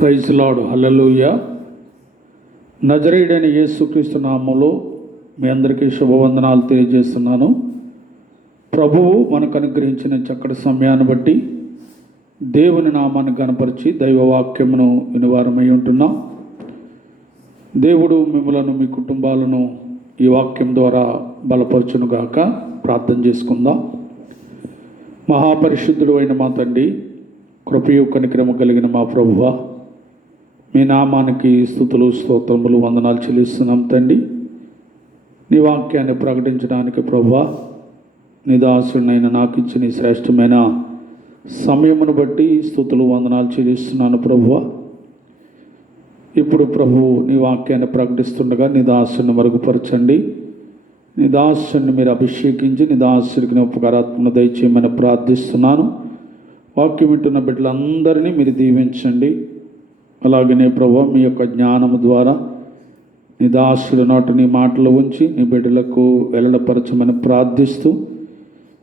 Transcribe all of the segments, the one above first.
Praise lord, హల్లెలూయా. నజరేయుడైన యేసుక్రీస్తు నామములో మీ అందరికీ శుభవందనాలు తెలియజేస్తున్నాను. ప్రభువు మనకు అనుగ్రహించిన చక్కటి సమయాన్ని బట్టి దేవుని నామాన్ని గణపరిచి దైవవాక్యమును వినివారమై ఉంటున్నాం. దేవుడు మిమ్మలను మీ కుటుంబాలను ఈ వాక్యం ద్వారా బలపరచునుగాక. ప్రార్థన చేసుకుందాం. మహాపరిశుద్ధుడు అయిన మా తండ్రి, కృపయు కనికరము కలిగిన మా ప్రభువా, మీ నామానికి స్తుతులు స్తోత్రములు వందనాలు చెల్లిస్తున్నాం తండ్రి. నీ వాక్యాన్ని ప్రకటించడానికి ప్రభువా, నీ దాసుడినైన నాకు ఇచ్చిన ఈ శ్రేష్టమైన సమయమును బట్టి స్తుతులు వందనాలు చెల్లిస్తున్నాను ప్రభువా. ఇప్పుడు ప్రభువు నీ వాక్యాన్ని ప్రకటిస్తుండగా నీ దాసుని మరుగుపరచండి. నీ దాసుని మీరు అభిషేకించి నీ దాసుడికి ఉపకారాత్మను దయచేయమని ప్రార్థిస్తున్నాను. వాక్యం వింటున్న బిడ్డలందరినీ మీరు దీవించండి. అలాగనే ప్రభువా, మీ యొక్క జ్ఞానము ద్వారా నీ దాసుడి నోట నీ మాటలు ఉంచి నీ బిడ్డలకు వెల్లడపరచమని ప్రార్థిస్తూ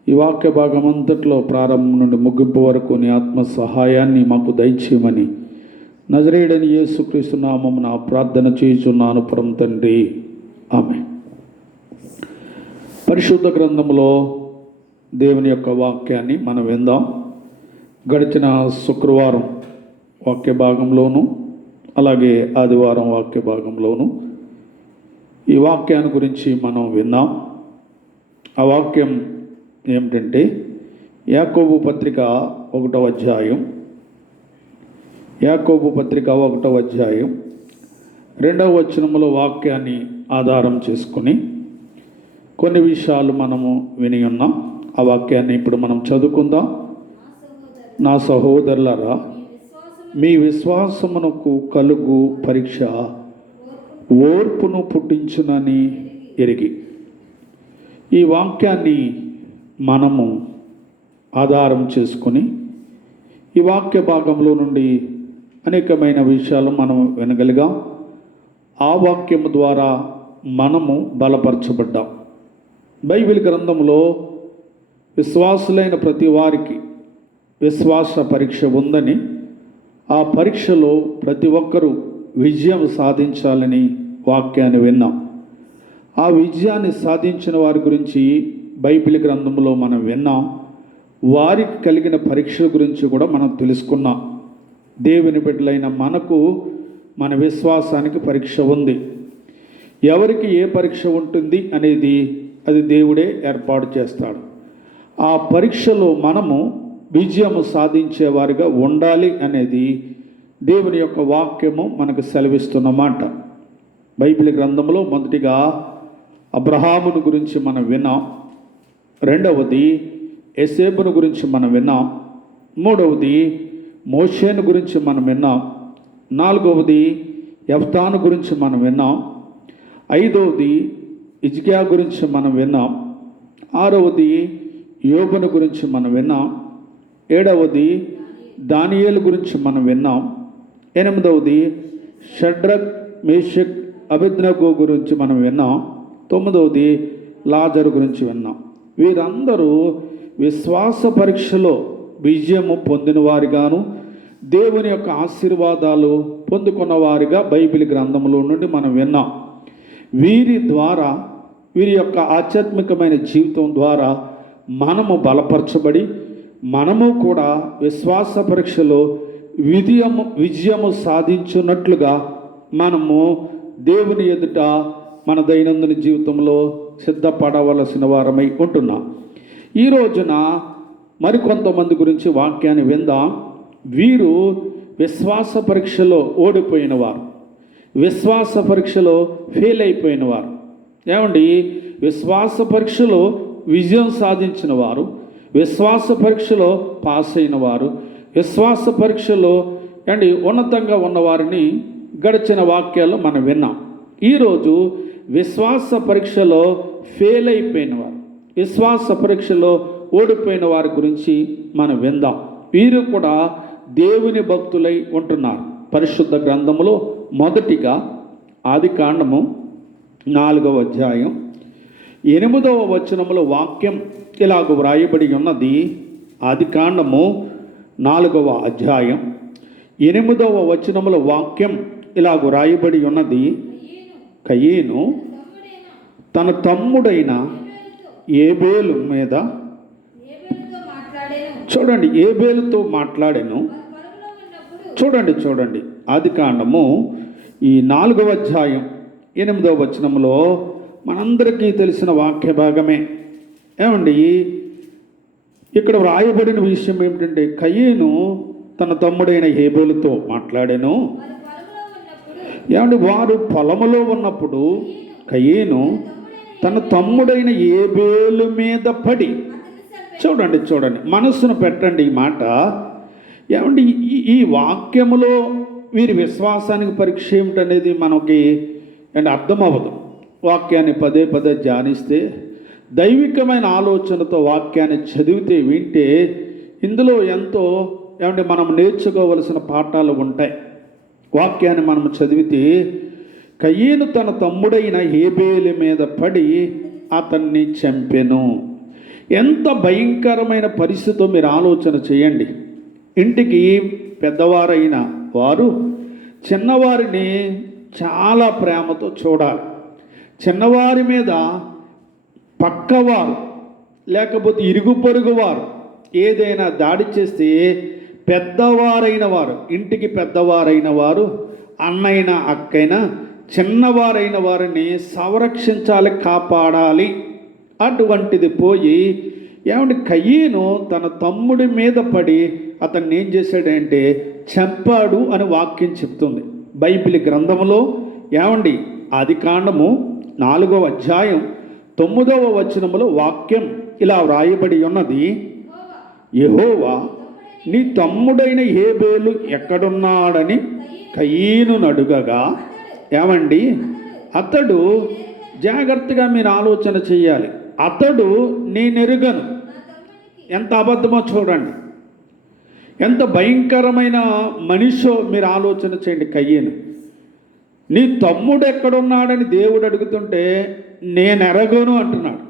ఈ వాక్య భాగం అంతట్లో ప్రారంభం నుండి ముగింపు వరకు నీ ఆత్మ సహాయాన్ని మాకు దయచేయమని నజరేయుడైన యేసుక్రీస్తు నామమున ప్రార్థన చేయుచున్నాను పరమ తండ్రి, ఆమేన్. పరిశుద్ధ గ్రంథంలో దేవుని యొక్క వాక్యాన్ని మనం విందాం. గడిచిన శుక్రవారం వాక్య భాగంలోను అలాగే ఆదివారం వాక్య భాగంలోను ఈ వాక్యాన్ని గురించి మనం విన్నాం. ఆ వాక్యం ఏమిటంటే యాకోబు పత్రిక 1వ అధ్యాయం, యాకోబు పత్రిక 1వ అధ్యాయం 2వ వచనములో వాక్యాన్ని ఆధారం చేసుకుని కొన్ని విషయాలు మనము విని ఉన్నాం. ఆ వాక్యాన్ని ఇప్పుడు మనం చదువుకుందాం. నా సహోదరులారా, మీ విశ్వాసమునకు కలుగు పరీక్ష ఓర్పును పుట్టించునని ఎరిగి. ఈ వాక్యాన్ని మనము ఆధారం చేసుకొని ఈ వాక్య భాగంలో నుండి అనేకమైన విషయాలు మనం వినగలిగాం. ఆ వాక్యము ద్వారా మనము బలపరచబడ్డాం. బైబిల్ గ్రంథంలో విశ్వాసులైన ప్రతి వారికి విశ్వాస పరీక్ష ఉందని, ఆ పరీక్షలో ప్రతి ఒక్కరూ విజయం సాధించాలని వాక్యాన్ని విన్నాం. ఆ విజయాన్ని సాధించిన వారి గురించి బైబిల్ గ్రంథంలో మనం విన్నాం. వారికి కలిగిన పరీక్షల గురించి కూడా మనం తెలుసుకున్నాం. దేవుని బిడ్డలైన మనకు మన విశ్వాసానికి పరీక్ష ఉంది. ఎవరికి ఏ పరీక్ష ఉంటుంది అనేది అది దేవుడే ఏర్పాటు చేస్తాడు. ఆ పరీక్షలో మనము విజయము సాధించే వారిగా ఉండాలి అనేది దేవుని యొక్క వాక్యము మనకు సెలవిస్తున్నమాట. బైబిల్ గ్రంథంలో మొదటిగా అబ్రహామును గురించి మనం విన్నాం. రెండవది యోసేపును గురించి మనం విన్నాం. మూడవది మోషేను గురించి మనం విన్నాం. నాలుగవది యెఫ్తాను గురించి మనం విన్నాం. ఐదవది హిజ్కియా గురించి మనం విన్నాం. ఆరవది యోబును గురించి మనం విన్నాం. ఏడవది దానియేలు గురించి మనం విన్నాం. ఎనిమిదవది షడ్రక్, మేషక్, అబేద్నెగో గురించి మనం విన్నాం. తొమ్మిదవది లాజరు గురించి విన్నాం. వీరందరూ విశ్వాస పరీక్షలో విజయము పొందిన వారిగాను దేవుని యొక్క ఆశీర్వాదాలు పొందుకున్న వారిగా బైబిల్ గ్రంథంలో నుండి మనం విన్నాం. వీరి ద్వారా, వీరి యొక్క ఆధ్యాత్మికమైన జీవితం ద్వారా మనము బలపరచబడి మనము కూడా విశ్వాస పరీక్షలో విజయము సాధించున్నట్లుగా మనము దేవుని ఎదుట మన దైనందిన జీవితంలో సిద్ధపడవలసిన వారమై ఉంటున్నాం. ఈ రోజున మరికొంతమంది గురించి వాక్యాన్ని విందాం. వీరు విశ్వాస పరీక్షలో ఓడిపోయిన వారు, విశ్వాస పరీక్షలో ఫెయిల్ అయిపోయిన వారు. ఏమండి, విశ్వాస పరీక్షలో విజయం సాధించిన వారు, విశ్వాస పరీక్షలో పాస్ అయిన వారు, విశ్వాస పరీక్షలో ఉన్నతంగా ఉన్నవారిని గడిచిన వాక్యాలు మనం విన్నాం. ఈరోజు విశ్వాస పరీక్షలో ఫెయిల్ అయిపోయిన వారు, విశ్వాస పరీక్షలో ఓడిపోయిన వారి గురించి మనం విందాం. వీరు కూడా దేవుని భక్తులై ఉంటున్నారు. పరిశుద్ధ గ్రంథములో మొదటిగా ఆదికాండము 4వ అధ్యాయం 8వ వచనములో వాక్యం ఇలాగ వ్రాయబడి ఉన్నది. ఆదికాండము 4వ అధ్యాయం 8వ వచనముల వాక్యం ఇలాగ రాయబడి ఉన్నది. కయీను తన తమ్ముడైన ఏబేలు మీద, చూడండి, ఏబేలుతో మాట్లాడాను. చూడండి ఆదికాండము ఈ 4వ అధ్యాయం 8వ వచనంలో మనందరికీ తెలిసిన వాక్య భాగమే. ఏమండి, ఇక్కడ వ్రాయబడిన విషయం ఏమిటంటే, కయీను తన తమ్ముడైన హేబేలుతో మాట్లాడాను. ఏమండి, వారు పొలములో ఉన్నప్పుడు కయీను తన తమ్ముడైన ఏబేలు మీద పడి, చూడండి, మనస్సును పెట్టండి ఈ మాట. ఏమండి, ఈ వాక్యములో వీరి విశ్వాసానికి పరీక్ష ఏమిటనేది మనకి అర్థమవ్వదు. వాక్యాన్ని పదే ధ్యానిస్తే, దైవికమైన ఆలోచనతో వాక్యాన్ని చదివితే, వింటే ఇందులో ఎంతో మనం నేర్చుకోవలసిన పాఠాలు ఉంటాయి. వాక్యాన్ని మనం చదివితే, కయీను తన తమ్ముడైన హేబేలు మీద పడి అతన్ని చంపెను. ఎంత భయంకరమైన పరిస్థితితో మీరు ఆలోచన చేయండి. ఇంటికి పెద్దవారైన వారు చిన్నవారిని చాలా ప్రేమతో చూడాలి. చిన్నవారి మీద పక్కవారు లేకపోతే ఇరుగు పొరుగు వారు ఏదైనా దాడి చేస్తే, పెద్దవారైన వారు, ఇంటికి పెద్దవారైన వారు, అన్నైనా అక్కైనా, చిన్నవారైన వారిని సంరక్షించాలి, కాపాడాలి. అటువంటిది పోయి కయీను తన తమ్ముడి మీద పడి అతన్ని ఏం చేశాడంటే చంపాడు అని వాక్యం చెప్తుంది బైబిల్ గ్రంథంలో. ఆదికాండము 4వ అధ్యాయం 9వ వచనములో వాక్యం ఇలా వ్రాయబడి ఉన్నది. యెహోవా నీ తమ్ముడైన హేబేలు ఎక్కడున్నాడని కయీను అడుగగా, అతడు, జాగ్రత్తగా మీరు ఆలోచన చేయాలి, అతడు నేనెరుగను. ఎంత అబద్ధమో చూడండి, ఎంత భయంకరమైన మనిషో మీరు ఆలోచన చేయండి. కయీను, నీ తమ్ముడు ఎక్కడున్నాడని దేవుడు అడుగుతుంటే నేనెరగను అంటున్నాడు.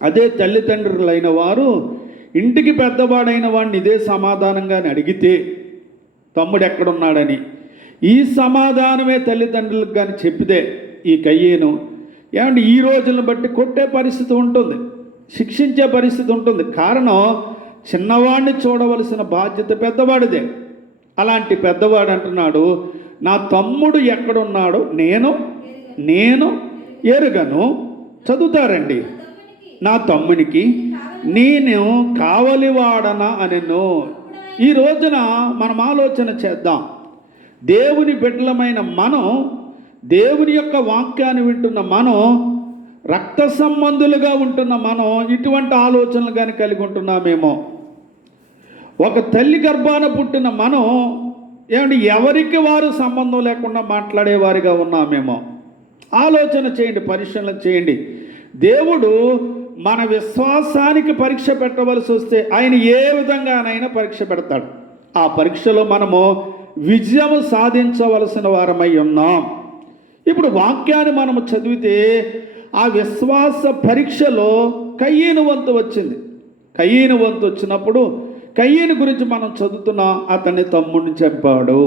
అదే తల్లిదండ్రులైన వారు ఇంటికి పెద్దవాడైన వాడిని ఇదే సమాధానంగానే అడిగితే, తమ్ముడు ఎక్కడున్నాడని, ఈ సమాధానమే తల్లిదండ్రులకు కానీ చెప్పితే, ఈ కయీను ఈ రోజులను బట్టి కొట్టే పరిస్థితి ఉంటుంది, శిక్షించే పరిస్థితి ఉంటుంది. కారణం, చిన్నవాడిని చూడవలసిన బాధ్యత పెద్దవాడిదే. అలాంటి పెద్దవాడు అంటున్నాడు, నా తమ్ముడు ఎక్కడున్నాడో నేను ఎరుగను. చదువుతారండి, నా తమ్మునికి నేను కావలివాడనా అనెను. ఈ రోజున మనం ఆలోచన చేద్దాం. దేవుని బిడ్డలమైన మనం, దేవుని యొక్క వాక్యాన్ని వింటున్న మనం, రక్త సంబంధులుగా ఉంటున్న మనం ఇటువంటి ఆలోచనలు కానీ కలిగి ఉంటున్నామేమో. ఒక తల్లి గర్భాన పుట్టిన మనం ఎవరికి వారు సంబంధం లేకుండా మాట్లాడేవారిగా ఉన్నామేమో. ఆలోచన చేయండి, పరిశీలన చేయండి. దేవుడు మన విశ్వాసానికి పరీక్ష పెట్టవలసి వస్తే ఆయన ఏ విధంగానైనా పరీక్ష పెడతాడు. ఆ పరీక్షలో మనము విజయం సాధించవలసిన వారమై ఉన్నాం. ఇప్పుడు వాక్యాన్ని మనము చదివితే ఆ విశ్వాస పరీక్షలో కయీను వంతు వచ్చింది. కయీను వంతు వచ్చినప్పుడు కయీను గురించి మనం చదువుతున్నాం. అతన్ని తమ్ముడిని చంపాడు.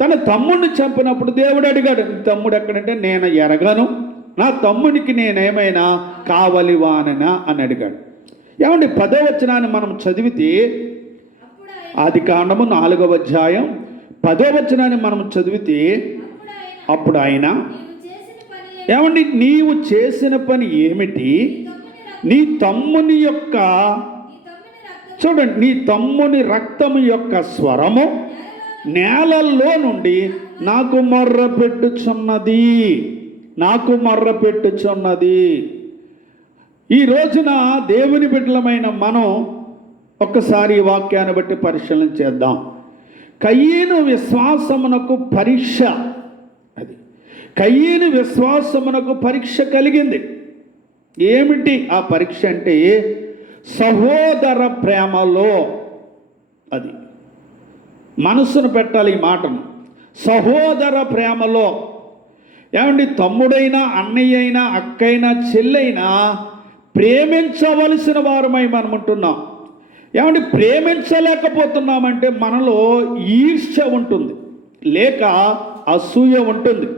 తన తమ్ముడిని చంపినప్పుడు దేవుడు అడిగాడు, తమ్ముడు ఎక్కడంటే నేను ఎరగను, నా తమ్మునికి నేనేమైనా కావలివాననా అని అడిగాడు. 10వ వచనాన్ని మనం చదివితే, ఆదికాండము 4వ అధ్యాయం 10వ వచనాన్ని మనం చదివితే, అప్పుడు ఆయన నీవు చేసిన పని ఏమిటి? నీ తమ్ముని యొక్క, చూడండి, నీ తమ్ముని రక్తము యొక్క స్వరము నేలల్లో నుండి నాకు మొర్ర పెట్టుచున్నది. ఈ రోజున దేవుని బిడ్డలమైన మనం ఒక్కసారి ఈ వాక్యాన్ని బట్టి పరిశీలన చేద్దాం. కయీను విశ్వాసమునకు పరీక్ష, అది కయీను విశ్వాసమునకు పరీక్ష కలిగింది. ఏమిటి ఆ పరీక్ష అంటే, సహోదర ప్రేమలో. అది మనస్సును పెట్టాలి ఈ మాటను. సహోదర ప్రేమలో. తమ్ముడైనా, అన్నయ్య అయినా, అక్కైనా, చెల్లైనా ప్రేమించవలసిన వారమై మనం ఉంటున్నాం. ఏమంటే ప్రేమించలేకపోతున్నామంటే మనలో ఈర్ష్య ఉంటుంది, లేక అసూయ ఉంటుంది.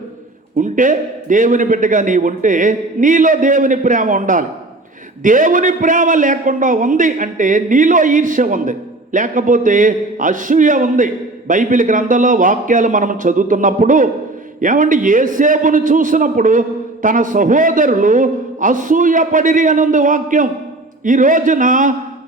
ఉంటే దేవుని బిడ్డగా నీ ఉంటే నీలో దేవుని ప్రేమ ఉండాలి. దేవుని ప్రేమ లేకుండా ఉంది అంటే నీలో ఈర్ష్య ఉంది, లేకపోతే అసూయ ఉంది. బైబిల్ గ్రంథంలో వాక్యాలు మనం చదువుతున్నప్పుడు ఏమంటే యోసేపును చూసినప్పుడు తన సహోదరులు అసూయపడిరి అనుంది వాక్యం. ఈ రోజున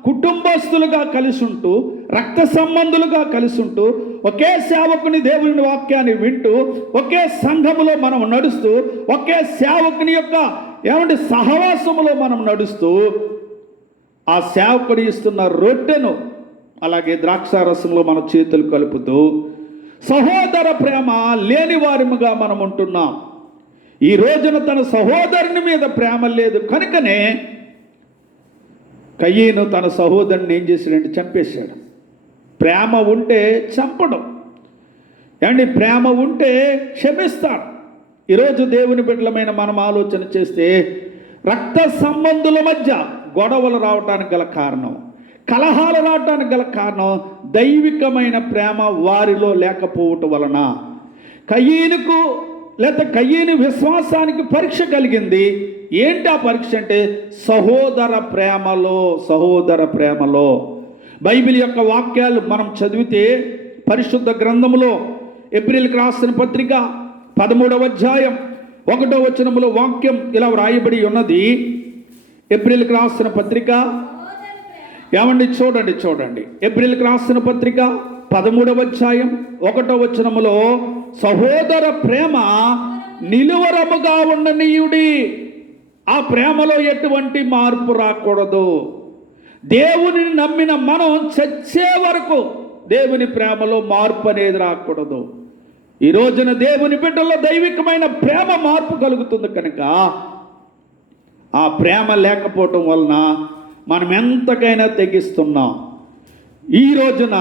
కుటుంబస్తులుగా కలిసి ఉంటూ, రక్త సంబంధులుగా కలిసి ఉంటూ, ఒకే సేవకుని దేవుని వాక్యాన్ని వింటూ, ఒకే సంఘములో మనం నడుస్తూ, ఒకే సేవకుని యొక్క ఏమంటే సహవాసములో మనం నడుస్తూ, ఆ సేవకుడు ఇస్తున్న రొట్టెను అలాగే ద్రాక్షారసంలో మన చేతులు కలుపుతూ సహోదర ప్రేమ లేని వారిముగా మనం ఉంటున్నాం. ఈ రోజున తన సహోదరుని మీద ప్రేమ లేదు కనుకనే కయీను తన సహోదరుని ఏం చేశాడంటే చంపేశాడు. ప్రేమ ఉంటే చంపడం, ఏమండి ప్రేమ ఉంటే క్షమిస్తాడు. ఈరోజు దేవుని బిడ్డలమైన మనం ఆలోచన చేస్తే రక్త సంబంధుల మధ్య గొడవలు రావడానికి గల కారణం, కలహాలు రావడానికి గల కారణం దైవికమైన ప్రేమ వారిలో లేకపోవటం వలన. కయీనుకు లేదా కయీను విశ్వాసానికి పరీక్ష కలిగింది. ఏంటి ఆ పరీక్ష అంటే సహోదర ప్రేమలో. బైబిల్ యొక్క వాక్యాలు మనం చదివితే పరిశుద్ధ గ్రంథములో ఎబ్రిల్కి రాసిన పత్రిక 13వ అధ్యాయం 1వ వచనములో వాక్యం ఇలా వ్రాయబడి ఉన్నది. ఎబ్రిల్కి రాసిన పత్రిక ఏమండి చూడండి ఎబ్రిల్కి రాసిన పత్రిక 13వ అధ్యాయం 1వ వచనములో సహోదర ప్రేమ నిలువరముగా ఉండనీయుడి. ఆ ప్రేమలో ఎటువంటి మార్పు రాకూడదు. దేవునిని నమ్మిన మనం చచ్చే వరకు దేవుని ప్రేమలో మార్పు అనేది రాకూడదు. ఈ రోజున దేవుని బిడ్డల్లో దైవికమైన ప్రేమ మార్పు కలుగుతుంది కనుక ఆ ప్రేమ లేకపోవటం వలన మనం ఎంతకైనా తెగిస్తున్నాం. ఈ రోజున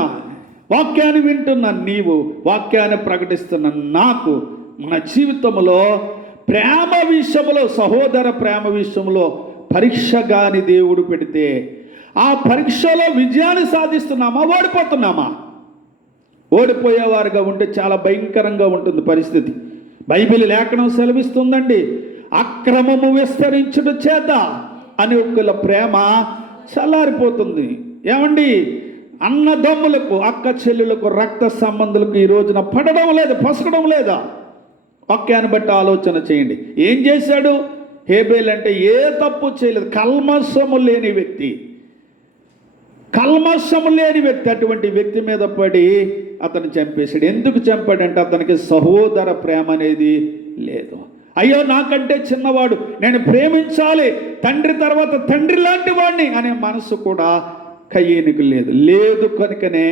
వాక్యాన్ని వింటున్న నీవు, వాక్యాన్ని ప్రకటిస్తున్న నాకు, మన జీవితంలో ప్రేమ విషయంలో, సహోదర ప్రేమ విషయంలో పరీక్ష గాని దేవుడు పెడితే ఆ పరీక్షలో విజయాన్ని సాధిస్తున్నామా, ఓడిపోతున్నామా? ఓడిపోయేవారుగా ఉంటే చాలా భయంకరంగా ఉంటుంది పరిస్థితి. బైబిల్ లేఖనం సెలవిస్తుందండి, అక్రమము విస్తరించుట చేత అనేకుల ప్రేమ చల్లారిపోతుంది. ఏమండి అన్నదమ్ములకు, అక్క చెల్లెలకు, రక్త సంబంధులకు ఈ రోజున పడడం లేదు, పసకడం లేదా? వాక్యాన్ని బట్టి ఆలోచన చేయండి. ఏం చేశాడు హేబేల్ అంటే? ఏ తప్పు చేయలేదు, కల్మషము లేని వ్యక్తి. అటువంటి వ్యక్తి మీద పడి అతను చంపేశాడు. ఎందుకు చంపాడంటే అతనికి సహోదర ప్రేమ అనేది లేదు. అయ్యో నాకంటే చిన్నవాడు, నేను ప్రేమించాలి, తండ్రి తర్వాత తండ్రి లాంటి వాడిని అనే మనసు కూడా కయీనుకు లేదు కనుకనే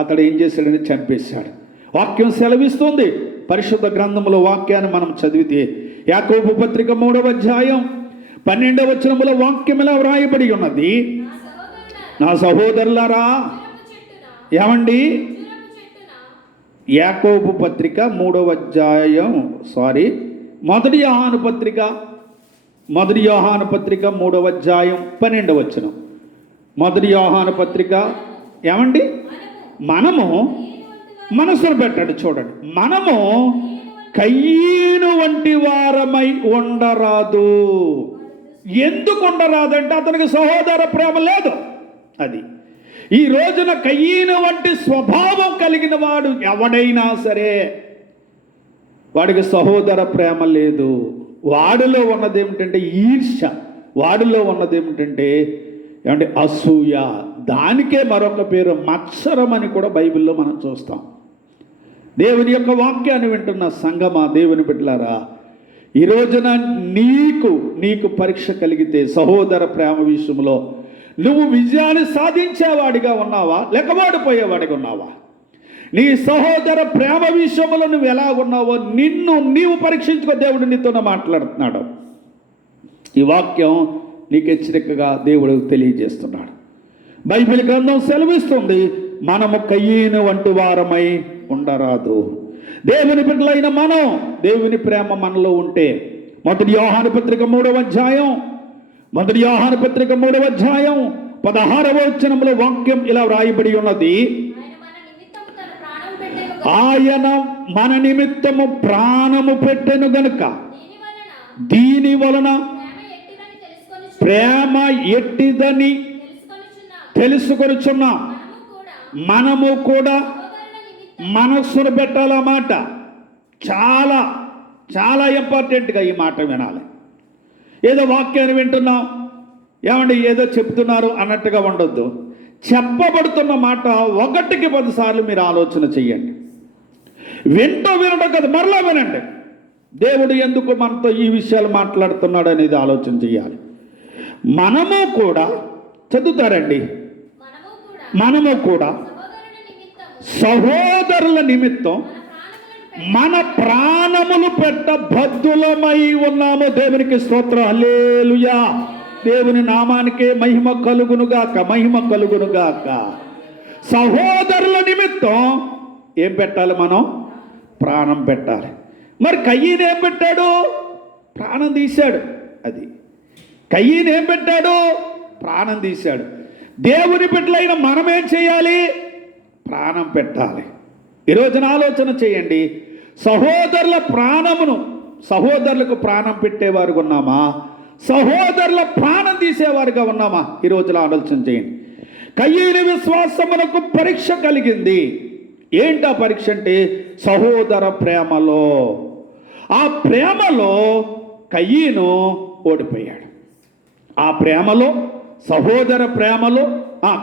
అతడు ఏం చేశాడని చంపేశాడు. వాక్యం సెలవిస్తుంది పరిశుద్ధ గ్రంథంలో వాక్యాన్ని మనం చదివితే యాకోబు పత్రిక 3వ అధ్యాయం 12వ వచనములో వాక్యం ఇలా వ్రాయబడి ఉన్నది, నా సహోదరులారా. ఏమండి యాకోబు పత్రిక 3వ అధ్యాయం మొదటి యోహాను పత్రిక 3వ అధ్యాయం 12వ వచనం. మొదటి యోహాను పత్రిక ఏమండి మనము మనసును పెట్టండి, చూడండి, మనము కయీను వంటి వారమై ఉండరాదు. ఎందుకు ఉండరాదంటే అతనికి సహోదర ప్రేమ లేదు. అది ఈ రోజున కయీను వంటి స్వభావం కలిగిన వాడు ఎవడైనా సరే వాడికి సహోదర ప్రేమ లేదు. వాడిలో ఉన్నది ఏమిటంటే ఈర్ష్య, వాడిలో ఉన్నది ఏమిటంటే ఏమంటే అసూయ. దానికే మరొక పేరు మత్సరం అని కూడా బైబిల్లో మనం చూస్తాం. దేవుని యొక్క వాక్యాన్ని వింటున్న సంగమా, దేవుని బిడ్డలారా, ఈ రోజున నీకు పరీక్ష కలిగితే సహోదర ప్రేమ విషయంలో నువ్వు విజయాన్ని సాధించేవాడిగా ఉన్నావా, లేక ఓడిపోయేవాడిగా ఉన్నావా? నీ సహోదర ప్రేమ విషయంలో నువ్వు ఎలా ఉన్నావో నీవు పరీక్షించుకో. దేవుడు నీతోనే మాట్లాడుతున్నాడు. ఈ వాక్యం నీకు హెచ్చరికగా దేవుడు తెలియజేస్తున్నాడు. బైబిల్ గ్రంథం సెలవిస్తుంది, మనము కయీను వంటి వారమై ఉండరాదు. దేవుని బిడ్డలైన మనం దేవుని ప్రేమ మనలో ఉంటే మొదటి యోహాను పత్రిక 3వ అధ్యాయం 16వ వచనంలో వాక్యం ఇలా వ్రాయబడి ఉన్నది, ఆయన మన నిమిత్తము ప్రాణము పెట్టెను గనుక దీని వలన ప్రేమ ఎట్టిదని తెలుసుకొనుచున్నా మనము కూడా మనస్సును పెట్టాలన్నమాట. చాలా చాలా ఇంపార్టెంట్గా ఈ మాట వినాలి. ఏదో వాక్యాన్ని వింటున్నాం, ఏమండి ఏదో చెప్తున్నారు అన్నట్టుగా ఉండొద్దు. చెప్పబడుతున్న మాట 1కి 10 సార్లు మీరు ఆలోచన చెయ్యండి. వినడం కదా, మరలా వినండి. దేవుడు ఎందుకు మనతో ఈ విషయాలు మాట్లాడుతున్నాడు అనేది ఆలోచన చెయ్యాలి. మనము కూడా చదువుతారండి, మనము కూడా సహోదరుల నిమిత్తం మన ప్రాణములు పెట్ట బద్ధులమై ఉన్నాము. దేవునికి స్తోత్రం, హల్లెలూయా. దేవుని నామానికే మహిమ కలుగునుగాక, మహిమ కలుగునుగాక. సహోదరుల నిమిత్తం ఏం పెట్టాలి? మనం ప్రాణం పెట్టాలి. మరి కయ్యను ఏం పెట్టాడు? ప్రాణం తీశాడు. అది కయ్యను ఏం పెట్టాడు? ప్రాణం తీశాడు. దేవుని బిడ్డలైన మనం ఏం చేయాలి? ప్రాణం పెట్టాలి. ఈరోజున ఆలోచన చేయండి. సహోదరుల ప్రాణమును, సహోదరులకు ప్రాణం పెట్టేవారుగా ఉన్నామా, సహోదరుల ప్రాణం తీసేవారుగా ఉన్నామా? ఈ రోజున ఆలోచన చేయండి. కయ్యను విశ్వాసమునకు పరీక్ష కలిగింది. ఏంటా పరీక్ష అంటే సహోదర ప్రేమలో. ఆ ప్రేమలో కయ్యను ఓడిపోయాడు. ఆ ప్రేమలో, సహోదర ప్రేమలో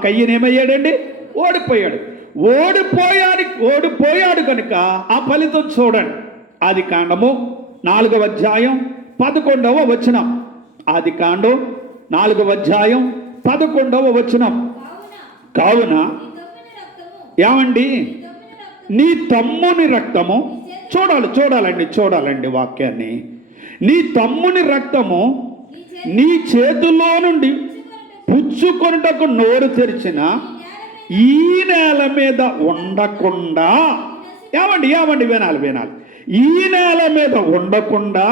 కయ్యను ఏమయ్యాడండి? ఓడిపోయాడు. ఓడిపోయాడు కనుక ఆ ఫలితం చూడండి. ఆదికాండము 4వ అధ్యాయం 11వ వచనం. ఆదికాండం 4వ అధ్యాయం 11వ వచనం. కావున ఏమండి, నీ తమ్ముని రక్తము, చూడాలండి వాక్యాన్ని. నీ తమ్ముని రక్తము నీ చేతుల్లో నుండి పుచ్చుకొనుటకు నోరు తెరిచిన ఈ నేల మీద ఉండకుండా, ఏమండి వినాలి. ఈ నేల మీద ఉండకుండా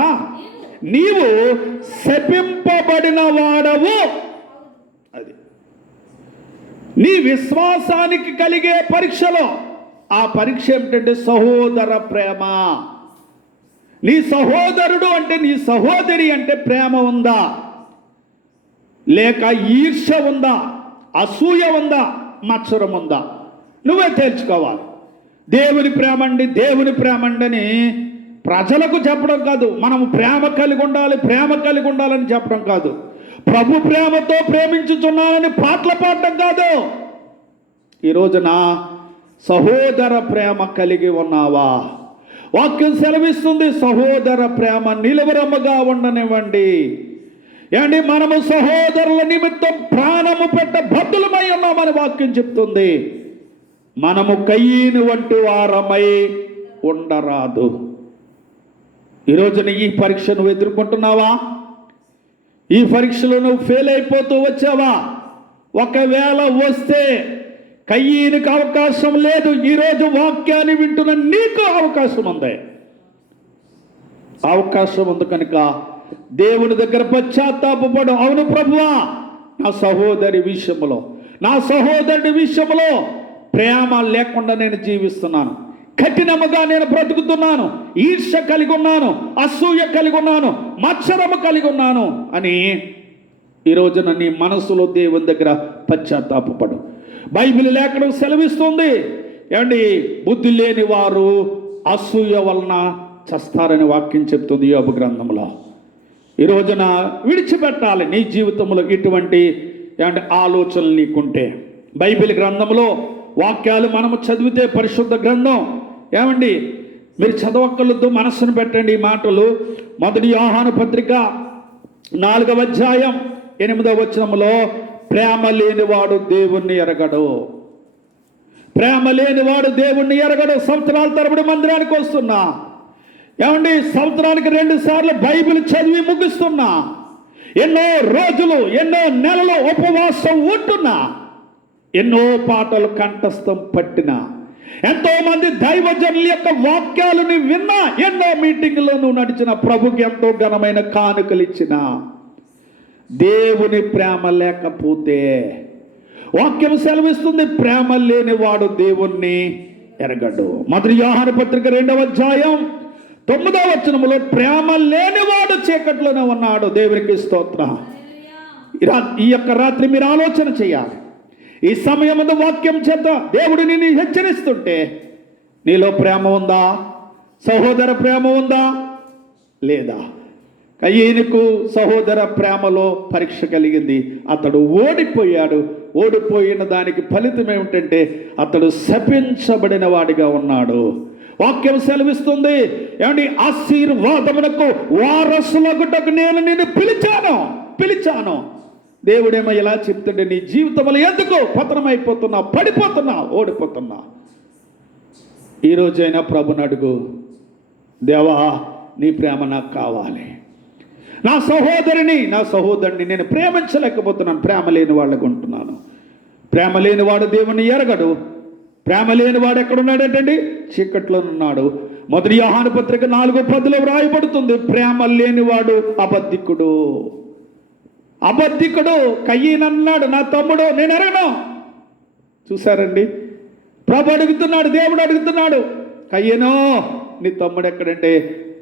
నీవు శపింపబడిన వాడవు. అది నీ విశ్వాసానికి కలిగే పరీక్షలో ఆ పరీక్ష ఏమిటంటే సహోదర ప్రేమ. నీ సహోదరుడు అంటే, నీ సహోదరి అంటే ప్రేమ ఉందా, లేక ఈర్ష్య ఉందా, అసూయ ఉందా, మత్సరం ఉందా? నువ్వే తేల్చుకోవాలి. దేవుని ప్రేమండి అని ప్రజలకు చెప్పడం కాదు. మనము ప్రేమ కలిగి ఉండాలని చెప్పడం కాదు. ప్రభు ప్రేమతో ప్రేమించుచున్నానని పాటలు పాడటం కాదు. ఈ రోజున సహోదర ప్రేమ కలిగి ఉన్నావా? వాక్యం సెలవిస్తుంది, సహోదర ప్రేమ నిలవరముగా ఉండనివ్వండి. ఏంటి, మనము సహోదరుల నిమిత్తం ప్రాణము పెట్ట బద్ధులమై ఉన్నామని వాక్యం చెప్తుంది. మనము కయ్యను వంటి వారమై ఉండరాదు. ఈరోజున ఈ పరీక్ష నువ్వు ఎదుర్కొంటున్నావా? ఈ పరీక్షలో నువ్వు ఫెయిల్ అయిపోతూ వచ్చావా? ఒకవేళ వస్తే కయ్యనికి అవకాశం లేదు. ఈరోజు వాక్యాన్ని వింటున్న నీకు అవకాశం ఉంది. అవకాశం ఉంది కనుక దేవుని దగ్గర పశ్చాత్తాపపడు. అవును ప్రభువా, నా సహోదరి విషయంలో, నా సహోదరుడి విషయంలో ప్రేమ లేకుండా నేను జీవిస్తున్నాను, కఠినముగా నేను బ్రతుకుతున్నాను, ఈర్ష్య కలిగి ఉన్నాను, అసూయ కలిగి ఉన్నాను, మత్సరము కలిగి ఉన్నాను అని ఈ రోజున నీ మనసులో దేవుని దగ్గర పశ్చాత్తాపపడు. బైబిల్ లేఖనం సెలవిస్తుంది, ఏమండి, బుద్ధి లేని వారు అసూయ వలన చస్తారని వాక్యం చెప్తుంది యోబు గ్రంథంలో. ఈ రోజున విడిచిపెట్టాలి నీ జీవితంలో ఇటువంటి ఆలోచనలు నీకుంటే. బైబిల్ గ్రంథంలో వాక్యాలు మనము చదివితే, పరిశుద్ధ గ్రంథం, ఏమండి మీరు చదవక్కర్లతో మనస్సును పెట్టండి ఈ మాటలు. 1 యోహాను పత్రిక 4వ అధ్యాయం 8వ వచనంలో, ప్రేమ లేనివాడు దేవుణ్ణి ఎరగడు. ప్రేమ లేనివాడు దేవుణ్ణి ఎరగడు. సంవత్సరాల తరబడి మందిరానికి వస్తున్నా, ఏమండి సంవత్సరానికి 2 సార్లు బైబిల్ చదివి ముగిస్తున్నా, ఎన్నో రోజులు ఎన్నో నెలలు ఉపవాసం ఉంటున్నా, ఎన్నో పాటలు కంఠస్థం పట్టినా, ఎంతో మంది దైవజనుల యొక్క వాక్యాలను విన్నా, ఎన్నో మీటింగుల్లో నువ్వు నడిచిన, ప్రభుకి ఎంతో ఘనమైన కానుకలు ఇచ్చిన, దేవుని ప్రేమ లేకపోతే వాక్యం సెలవిస్తుంది, ప్రేమ లేనివాడు దేవుణ్ణి ఎరగడు. మొదటి యోహాను పత్రిక 2వ అధ్యాయం 9వ వచనములో ప్రేమ లేనివాడు చీకట్లోనే ఉన్నాడు. దేవునికి స్తోత్రం. ఈ యొక్క రాత్రి మీరు ఆలోచన చేయాలి. ఈ సమయమున వాక్యం చేత దేవుడు నిన్ను హెచ్చరిస్తుంటే నీలో ప్రేమ ఉందా? సహోదర ప్రేమ ఉందా లేదా? కయీనుకు సహోదర ప్రేమలో పరీక్ష కలిగింది. అతడు ఓడిపోయాడు. ఓడిపోయిన దానికి ఫలితం ఏమిటంటే అతడు శపించబడిన వాడిగా ఉన్నాడు. వాక్యం సెలవిస్తుంది, ఏమండి, ఆశీర్వాదమునకు వారసులగుటకు నేను నిన్ను పిలిచాను. దేవుడేమో ఇలా చెప్తుంటే నీ జీవితంలో ఎందుకు పతనమైపోతున్నా, పడిపోతున్నా, ఓడిపోతున్నా? ఈరోజైనా ప్రభుని అడుగు, దేవా నీ ప్రేమ నాకు కావాలి. నా సహోదరుని నేను ప్రేమించలేకపోతున్నాను. ప్రేమ లేని వాళ్ళకు ఉంటున్నాను. ప్రేమ లేనివాడు దేవుని ఎరగడు. ప్రేమ లేనివాడు ఎక్కడున్నాడటండి? చీకట్లో ఉన్నాడు. మొదటి యోహాను పత్రిక 4:10 వ్రాయబడుతుంది, ప్రేమ లేనివాడు అబద్ధికుడు. కయీను అన్నాడు, నా తమ్ముడు నేను ఎరగను. చూసారండి, ప్రభు అడుగుతున్నాడు, దేవుడు అడుగుతున్నాడు, కయీను నీ తమ్ముడు ఎక్కడంటే,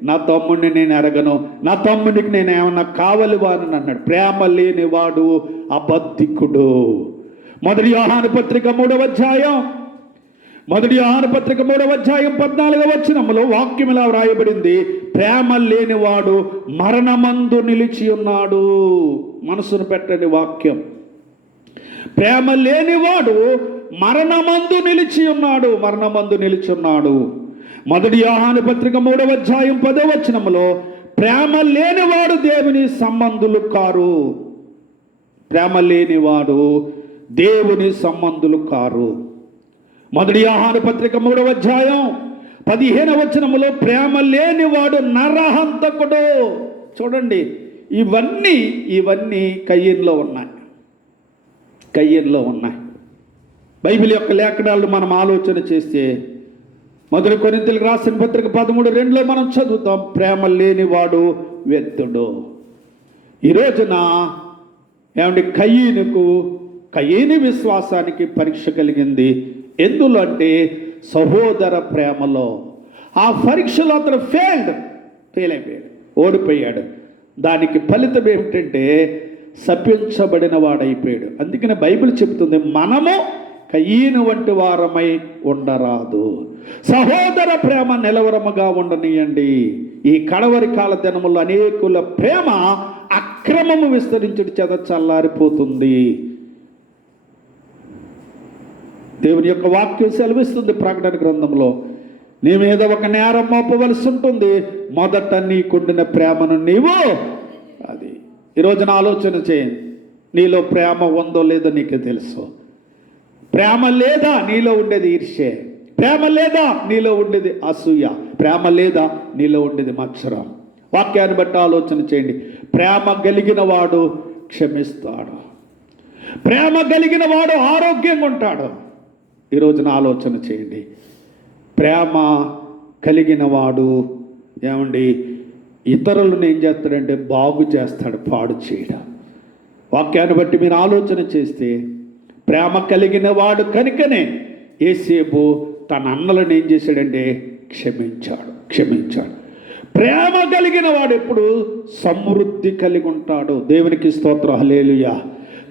నా తమ్ముడిని నేను ఎరగను, నా తమ్ముడికి నేను ఏమన్నా కావలివా అని అన్నాడు. ప్రేమ లేనివాడు అబద్ధికుడు. మొదటి యోహాను పత్రిక 3వ అధ్యాయం 14వ వచనములో వాక్యం ఇలా వ్రాయబడింది, ప్రేమ లేనివాడు మరణమందు నిలిచి ఉన్నాడు. మనసును పెట్టండి వాక్యం. ప్రేమ లేనివాడు మరణమందు నిలిచి ఉన్నాడు. మొదటి యోహాను పత్రిక 3వ అధ్యాయం 10వ వచనములో ప్రేమ లేనివాడు దేవుని సంబంధులు కారు. ప్రేమ లేనివాడు దేవుని సంబంధులు కారు. మొదటి యోహాను పత్రిక 3వ అధ్యాయం 15వ వచనములో ప్రేమ లేనివాడు నరహంతకుడు. చూడండి, ఇవన్నీ కయ్యన్లో ఉన్నాయి. బైబిల్ యొక్క లేఖనాలను మనం ఆలోచన చేస్తే మొదటి కొరింథీయులకు రాసిన పత్రిక 13:2 మనం చదువుతాం, ప్రేమ లేనివాడు వ్యర్థుడు. ఈ రోజున ఏమంటే కయీను విశ్వాసానికి పరీక్ష కలిగింది. ఎందులో అంటే సహోదర ప్రేమలో. ఆ పరీక్షలో అతను ఫెయిల్ అయిపోయాడు, ఓడిపోయాడు. దానికి ఫలితం ఏమిటంటే శపించబడిన వాడైపోయాడు. అందుకనే బైబిల్ చెబుతుంది, మనము కయీను వంటి వారమై ఉండరాదు. సహోదర ప్రేమ నిలవరముగా ఉండనీయండి. ఈ కడవరి కాల దినముల్లో అనేకుల ప్రేమ అక్రమము విస్తరించుడి చేత చల్లారిపోతుంది. దేవుని యొక్క వాక్యం సెలవిస్తుంది ప్రకటన గ్రంథంలో, నీ మీద ఒక నేరం మోపవలసి ఉంటుంది, మొదట నీకుండిన ప్రేమను నీవు అది. ఈరోజున ఆలోచన చేయండి, నీలో ప్రేమ ఉందో లేదో నీకు తెలుసు. ప్రేమ లేదా నీలో ఉండేది ఈర్ష్య, ప్రేమ లేదా నీలో ఉండేది అసూయ, ప్రేమ లేదా నీలో ఉండేది మత్సరం. వాక్యాన్ని బట్టి ఆలోచన చేయండి. ప్రేమ కలిగిన వాడు క్షమిస్తాడు. ప్రేమ కలిగిన వాడు ఆరోగ్యంగా ఉంటాడు. ఈరోజున ఆలోచన చేయండి. ప్రేమ కలిగిన వాడు ఏమండి ఇతరులను ఏం చేస్తాడంటే బాగు చేస్తాడు, పాడు చేయడం. వాక్యాన్ని బట్టి మీరు ఆలోచన చేస్తే ప్రేమ కలిగిన వాడు కనుకనే యేసేపు తన అన్నలను ఏం చేశాడంటే క్షమించాడు. ప్రేమ కలిగిన వాడు ఎప్పుడు సమృద్ధి కలిగి ఉంటాడు. దేవునికి స్తోత్రం, హల్లెలూయా.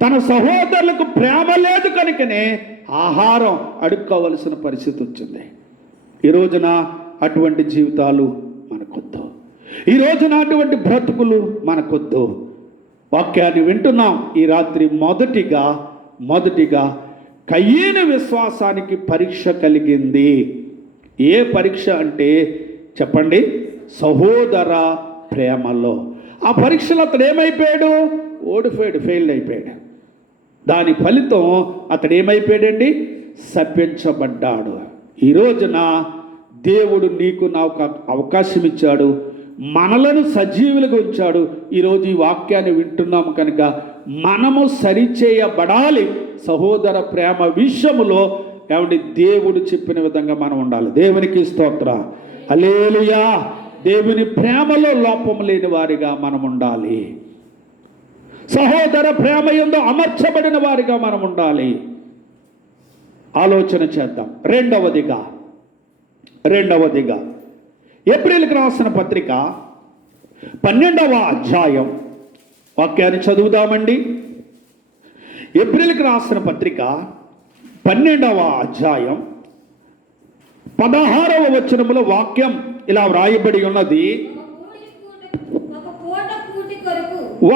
తన సహోదరులకు ప్రేమ లేదు కనుకనే ఆహారం అడుక్కోవలసిన పరిస్థితి వచ్చింది. ఈ రోజున అటువంటి జీవితాలు మనకొద్దు. ఈ రోజున అటువంటి బ్రతుకులు మనకొద్దు. వాక్యాన్ని వింటున్నాం ఈ రాత్రి. మొదటిగా కయీను విశ్వాసానికి పరీక్ష కలిగింది. ఏ పరీక్ష అంటే చెప్పండి? సహోదర ప్రేమలో. ఆ పరీక్షలో అతడు ఏమైపోయాడు? ఓడిపోయాడు, ఫెయిల్ అయిపోయాడు. దాని ఫలితం అతడు ఏమైపోయాడండి? శపించబడ్డాడు. ఈ రోజున దేవుడు నీకు నాకు అవకాశం ఇచ్చాడు, మనలను సజీవులుగా ఉంచాడు. ఈరోజు ఈ వాక్యాన్ని వింటున్నాము కనుక మనము సరిచేయబడాలి. సహోదర ప్రేమ విషయములో ఏమండి దేవుడు చెప్పిన విధంగా మనం ఉండాలి. దేవునికి స్తోత్రం, హల్లెలూయా. దేవుని ప్రేమలో లోపం లేని వారిగా మనం ఉండాలి. సహోదర ప్రేమ యందు అమర్చబడిన వారిగా మనం ఉండాలి. ఆలోచన చేద్దాం. రెండవదిగా ఏప్రిల్కి రాసిన పత్రిక 12వ అధ్యాయం వాక్యాన్ని చదువుదామండి. ఏప్రిల్కి రాసిన పత్రిక 12వ అధ్యాయం 16వ వచనములో వాక్యం ఇలా వ్రాయబడి ఉన్నది.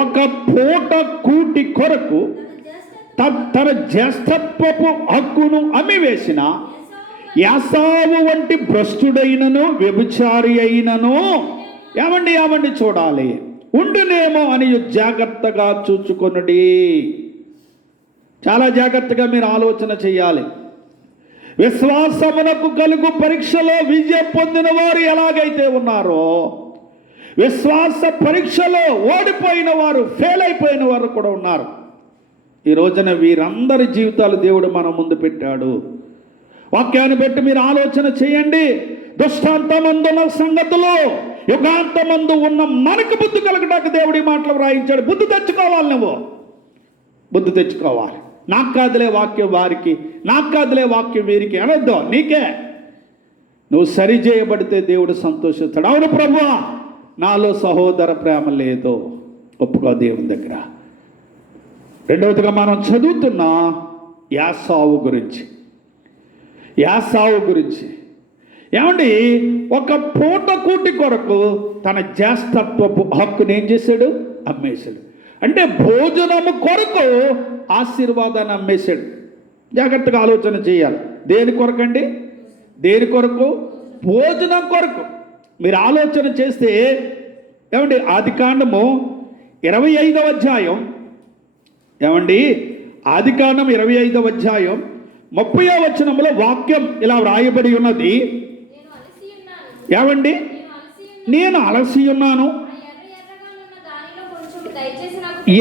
ఒక పూట కూటి కొరకు తన జ్యేష్ఠత్వపు హక్కును అమ్మివేసిన యాసావు వంటి భ్రష్టుడైనను వ్యభిచారి అయినను ఏమండి చూడాలి, ఉండునేమో అని జాగ్రత్తగా చూచుకొనుడి. చాలా జాగ్రత్తగా మీరు ఆలోచన చేయాలి. విశ్వాసమునకు కలుగు పరీక్షలో విజయం పొందిన వారు ఎలాగైతే ఉన్నారో, విశ్వాస పరీక్షలో ఓడిపోయిన వారు, ఫెయిల్ అయిపోయిన వారు కూడా ఉన్నారు. ఈ రోజున వీరందరి జీవితాలు దేవుడు మన ముందు పెట్టాడు. వాక్యాన్ని బట్టి మీరు ఆలోచన చేయండి. దృష్టాంతమందున్న సంగతులు యుగాంతమందు ఉన్న మనకు బుద్ధి కలగడానికి దేవుడి మాటలు వ్రాయించాడు. బుద్ధి తెచ్చుకోవాలి, నువ్వు బుద్ధి తెచ్చుకోవాలి. నాకు కాదులే వాక్యం వారికి, నాకు కాదులే వాక్యం వీరికి అనొద్దు. నీకే నువ్వు సరి చేయబడితే దేవుడు సంతోషిస్తాడు. అవును ప్రభువా, నాలో సహోదర ప్రేమ లేదు, ఒప్పుకో దేవుని దగ్గర. రెండవదిగా మనం చదువుతున్న యాసావు గురించి ఏమండి, ఒక పూట కూటి కొరకు తన జ్యేష్ఠత్వపు హక్కుని ఏం చేశాడు? అమ్మేశాడు. అంటే భోజనము కొరకు ఆశీర్వాదాన్ని అమ్మేశాడు. జాగ్రత్తగా ఆలోచన చేయాలి. దేని కొరకండి? దేని కొరకు? భోజనం కొరకు. మీరు ఆలోచన చేస్తే ఏమండి, ఆదికాండము 25వ అధ్యాయం, ఏమండి ఆదికాండం 25వ అధ్యాయం 30వ వచనంలో వాక్యం ఇలా వ్రాయబడి ఉన్నది. ఏమండి, నేను అలసి ఉన్నాను,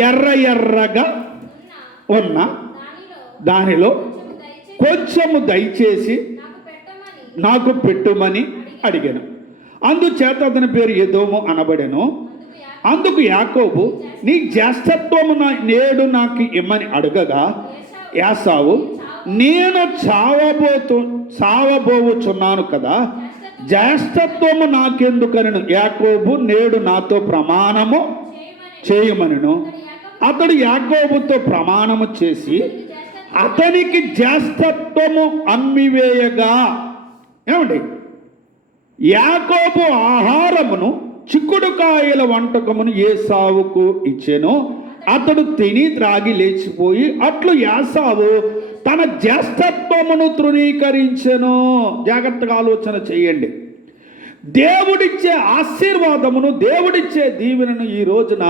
ఎర్రగా ఉన్న దానిలో కొంచెము దయచేసి నాకు పెట్టుమని అడిగాను. అందుచేత అతని పేరు ఎదోము అనబడెను. అందుకు యాకోబు, నీ జ్యేష్ఠత్వము నేడు నాకు ఇమ్మని అడగగా యాసావు, నేను చావబోచున్నాను కదా, జ్యేష్ఠత్వము నాకెందుకనను. యాకోబు, నేడు నాతో ప్రమాణము చేయమనను. అతడు యాకోబుతో ప్రమాణము చేసి అతనికి జ్యేష్ఠత్వము అమ్మివేయగా, ఏమండి, యాకోబు ఆహారమును చిక్కుడుకాయల వంటకమును ఏసావుకు ఇచ్చెను. అతడు తిని త్రాగి లేచిపోయి అట్లు యాసావు తన జ్యేష్ఠత్వమును తృణీకరించెను. జాగ్రత్తగా ఆలోచన చేయండి. దేవుడిచ్చే ఆశీర్వాదమును, దేవుడిచ్చే దీవెనను ఈ రోజున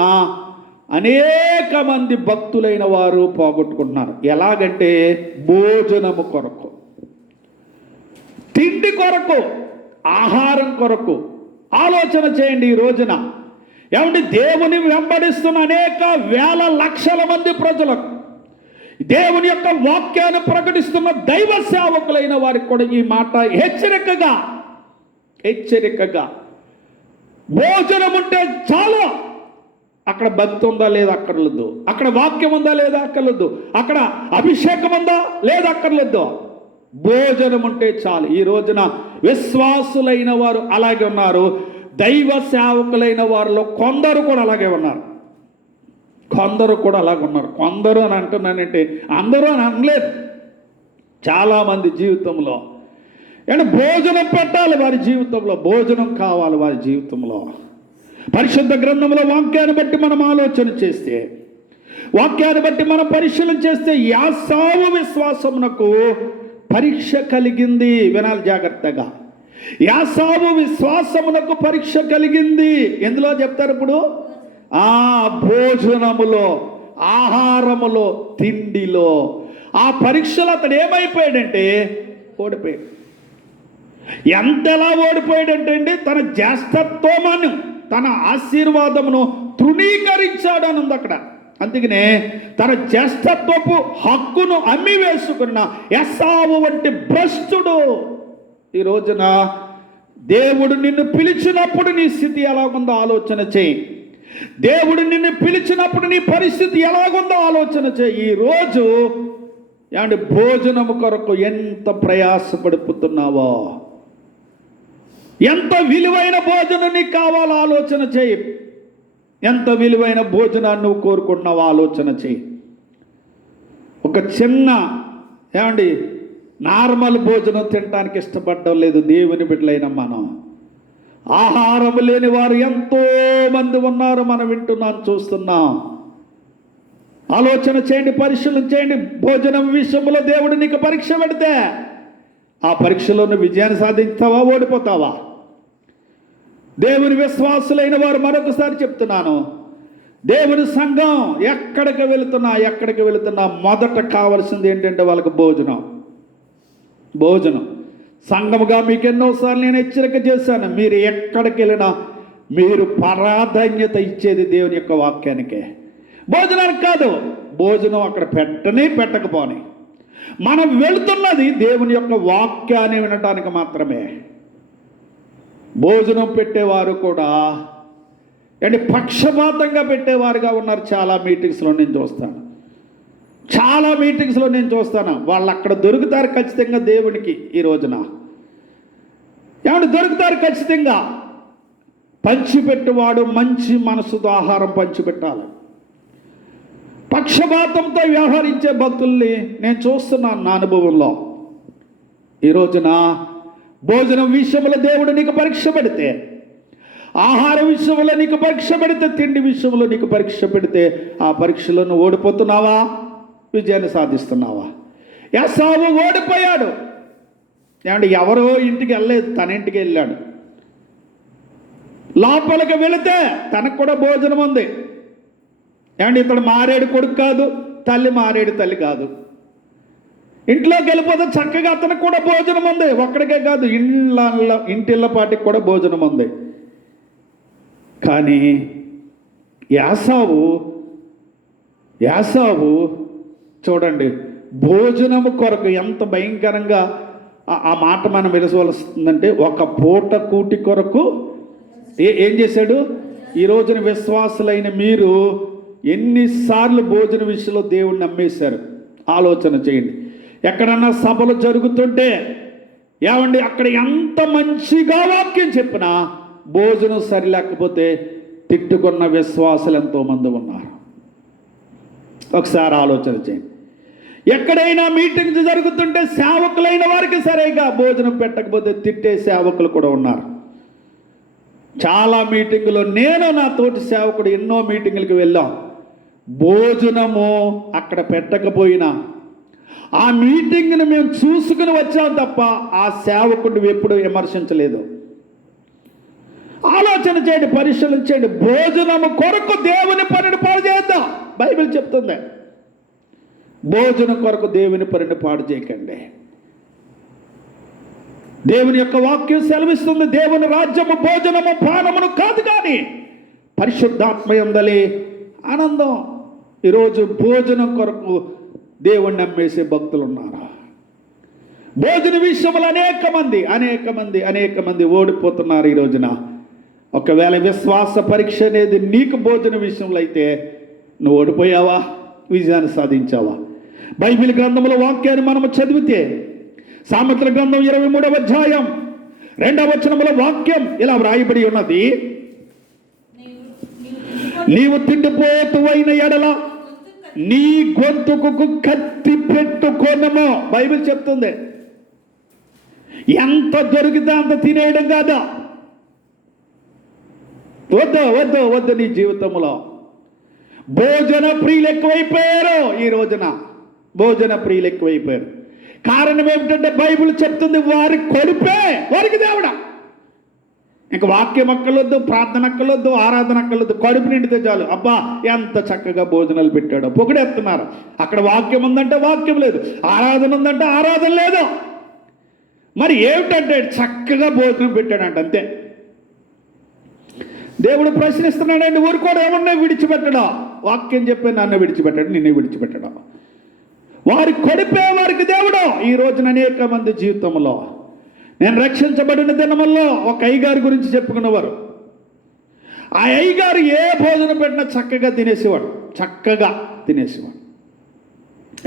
అనేక మంది భక్తులైన వారు పోగొట్టుకుంటున్నారు. ఎలాగంటే భోజనము కొరకు, తిండి కొరకు, ఆహారం కొరకు. ఆలోచన చేయండి. ఈ రోజున ఏమంటే దేవుని వెంబడిస్తున్న అనేక వేల లక్షల మంది ప్రజలకు, దేవుని యొక్క వాక్యాన్ని ప్రకటిస్తున్న దైవ సేవకులైన వారికి కూడా ఈ మాట హెచ్చరికగా భోజనం ఉంటే చాలు. అక్కడ భక్తి ఉందా లేదా అక్కర్లేదు, అక్కడ వాక్యం ఉందా లేదా అక్కర్లేదు, అక్కడ అభిషేకం ఉందా లేదా అక్కర్లేదు, భోజనం ఉంటే చాలు. ఈ రోజున విశ్వాసులైన వారు అలాగే ఉన్నారు. దైవ సేవకులైన వారిలో కొందరు కూడా అలాగే ఉన్నారు. కొందరు అని అంటున్నానంటే అందరూ అని అనలేదు. చాలామంది జీవితంలో అంటే భోజనం పెట్టాలి, వారి జీవితంలో భోజనం కావాలి. వారి జీవితంలో పరిశుద్ధ గ్రంథంలో వాక్యాన్ని బట్టి మనం ఆలోచన చేస్తే, వాక్యాన్ని బట్టి మనం పరిశీలన చేస్తే యాసావు విశ్వాసమునకు పరీక్ష కలిగింది. వినాలి జాగ్రత్తగా. యాసావు విశ్వాసమునకు పరీక్ష కలిగింది. ఎందులో చెప్తారు ఇప్పుడు? భోజనములో, ఆహారములో, తిండిలో. ఆ పరీక్షలో అతడు ఏమైపోయాడంటే ఓడిపోయాడు. ఎంతలా ఓడిపోయాడంటే అండి, తన జ్యేష్ఠత్వమును, తన ఆశీర్వాదమును తృణీకరించాడు అని ఉంది అక్కడ. అందుకనే తన జ్యేష్ఠత్వపు హక్కును అమ్మి వేసుకున్న యాసావు వంటి భ్రష్టుడు. ఈ రోజున దేవుడు నిన్ను పిలిచినప్పుడు నీ స్థితి ఎలాగుందో ఆలోచన చేయి. దేవుడు నిన్ను పిలిచినప్పుడు నీ పరిస్థితి ఎలాగుందో ఆలోచన చేయి. ఈరోజు ఏమంటే భోజనము కొరకు ఎంత ప్రయాసపడిపోతున్నావో, ఎంత విలువైన భోజనం నీకు కావాలో ఆలోచన చేయి. ఎంత విలువైన భోజనాన్ని నువ్వు కోరుకుంటున్నావో ఆలోచన చేయి. ఒక చిన్న ఏమండి నార్మల్ భోజనం తినడానికి ఇష్టపడడం లేదు దేవుని బిడ్డలైన మనం. ఆహారం లేని వారు ఎంతో మంది ఉన్నారు, మనం వింటున్నాం, చూస్తున్నాం. ఆలోచన చేయండి, పరిశీలన చేయండి. భోజనం విషయంలో దేవుడు నీకు పరీక్ష పెడితే ఆ పరీక్షలో నువ్వు విజయాన్ని సాధిస్తావా, ఓడిపోతావా? దేవుని విశ్వాసులైన వారు మరొకసారి చెప్తున్నాను, దేవుని సంఘం ఎక్కడికి వెళుతున్నా మొదట కావాల్సింది ఏంటంటే వాళ్ళకి భోజనం. సంఘముగా మీకు ఎన్నోసార్లు నేను హెచ్చరిక చేశాను, మీరు ఎక్కడికి వెళ్ళినా మీరు ప్రాధాన్యత ఇచ్చేది దేవుని యొక్క వాక్యానికే, భోజనానికి కాదు. భోజనం అక్కడ పెట్టకపోని మనం వెళుతున్నది దేవుని యొక్క వాక్యాన్ని వినటానికి మాత్రమే. భోజనం పెట్టేవారు కూడా అంటే పక్షపాతంగా పెట్టేవారుగా ఉన్నారు. చాలా మీటింగ్స్లో నేను చూస్తాను. వాళ్ళు అక్కడ దొరుకుతారు ఖచ్చితంగా దేవునికి. ఈ రోజున ఏమంటే దొరుకుతారు ఖచ్చితంగా. పంచిపెట్టువాడు మంచి మనసుతో ఆహారం పంచిపెట్టాలి. పక్షపాతంతో వ్యవహరించే భక్తుల్ని నేను చూస్తున్నాను నా అనుభవంలో. ఈ రోజున భోజనం విషయంలో దేవుడు నీకు పరీక్ష పెడితే, ఆహార విషయంలో నీకు పరీక్ష పెడితే, తిండి విషయంలో నీకు పరీక్ష పెడితే ఆ పరీక్షలో నువ్వు ఓడిపోతున్నావా, విజయాన్ని సాధిస్తున్నావా? ఏసావు ఓడిపోయాడు. ఏమంటే ఎవరో ఇంటికి వెళ్ళలేదు, తన ఇంటికి వెళ్ళాడు. లోపలికి వెళితే తనకు కూడా భోజనం ఉంది. ఏమంటే ఇతడు మారేడు కొడుకు కాదు, తల్లి మారేడు తల్లి కాదు. ఇంట్లోకి వెళ్ళిపోతే చక్కగా అతనికి కూడా భోజనం ఉంది. ఒక్కడికే కాదు, ఇంటిళ్ళ పాటికి కూడా భోజనం ఉంది. కానీ యాసావు చూడండి, భోజనము కొరకు ఎంత భయంకరంగా ఆ మాట మనం వినవలసిందంటే, ఒక పూట కూటి కొరకు ఏం చేశాడు? ఈ రోజున విశ్వాసులైన మీరు ఎన్నిసార్లు భోజన విషయంలో దేవుణ్ణి నమ్మేశారు? ఆలోచన చేయండి. ఎక్కడన్నా సభలు జరుగుతుంటే ఏమండి అక్కడ ఎంత మంచిగా వాక్యం చెప్పినా భోజనం సరిలేకపోతే తిట్టుకున్న విశ్వాసులు ఎంతోమంది ఉన్నారు. ఒకసారి ఆలోచన చేయండి. ఎక్కడైనా మీటింగ్స్ జరుగుతుంటే సేవకులైన వారికి సరిగా భోజనం పెట్టకపోతే తిట్టే సేవకులు కూడా ఉన్నారు. చాలా మీటింగులో నేను నా తోటి సేవకుడు ఎన్నో మీటింగులకు వెళ్ళాం. భోజనము అక్కడ పెట్టకపోయినా ఆ మీటింగ్ను మేము చూసుకుని వచ్చాం తప్ప ఆ సేవకుడిని ఎప్పుడు విమర్శించలేదు. ఆలోచన చేయండి, పరిశీలన చేయండి. భోజనము కొరకు దేవుని పనిని పాడు చేద్దాం. బైబిల్ చెప్తుంది, భోజనం కొరకు దేవుని పనిని పాడు చేయకండి. దేవుని యొక్క వాక్యం సెలవిస్తుంది, దేవుని రాజ్యము భోజనము పానమును కాదు కానీ పరిశుద్ధాత్మయందలి ఆనందం. ఈరోజు భోజనం కొరకు దేవుణ్ణి నమ్మేసే భక్తులు ఉన్నారు. భోజన విషయంలో అనేక మంది ఓడిపోతున్నారు ఈ రోజున. ఒకవేళ విశ్వాస పరీక్ష అనేది నీకు భోజన విషయంలో అయితే నువ్వు ఓడిపోయావా, విజయాన్ని సాధించావా? బైబిల్ గ్రంథంలో వాక్యాన్ని మనము చదివితే సామెతల గ్రంథం 23వ అధ్యాయం 2వ వచనంలో వాక్యం ఇలా వ్రాయబడి ఉన్నది, నీవు తిండిపోతువైన ఎడల నీ గొంతుకు కత్తి పెట్టుకోనము. బైబిల్ చెప్తుంది. ఎంత దొరికితే అంత తినేయడం కాదా? వద్దు నీ జీవితంలో. భోజన ప్రియులు ఎక్కువైపోయారు ఈ రోజున. భోజన ప్రియులు ఎక్కువైపోయారు. కారణం ఏమిటంటే బైబిల్ చెప్తుంది, వారి కొడుపే వారికి దేవుడా. ఇంకా వాక్యం అక్కలొద్దు, ప్రార్థన అక్కలొద్దు, ఆరాధన అక్కలొద్దు, కడుపు నిండితే చాలు. అబ్బా ఎంత చక్కగా భోజనాలు పెట్టాడో పొగిడేస్తున్నారు. అక్కడ వాక్యం ఉందంటే వాక్యం లేదు, ఆరాధన ఉందంటే ఆరాధన లేదు. మరి ఏమిటంటే చక్కగా భోజనం పెట్టాడంట, అంతే. దేవుడు ప్రశ్నిస్తున్నాడండి, ఊరుకోడు, ఏమన్నా విడిచిపెట్టడం. వాక్యం చెప్పే నన్ను విడిచిపెట్టాడు, నిన్ను విడిచిపెట్టడం. వారి కొడిపే వారికి దేవుడు. ఈ రోజున అనేక మంది జీవితంలో, నేను రక్షించబడిన దినముల్లో ఒక అయ్యగారి గురించి చెప్పుకునేవారు. ఆ అయ్యగారు ఏ భోజనం పెట్టినా చక్కగా తినేసేవాడు.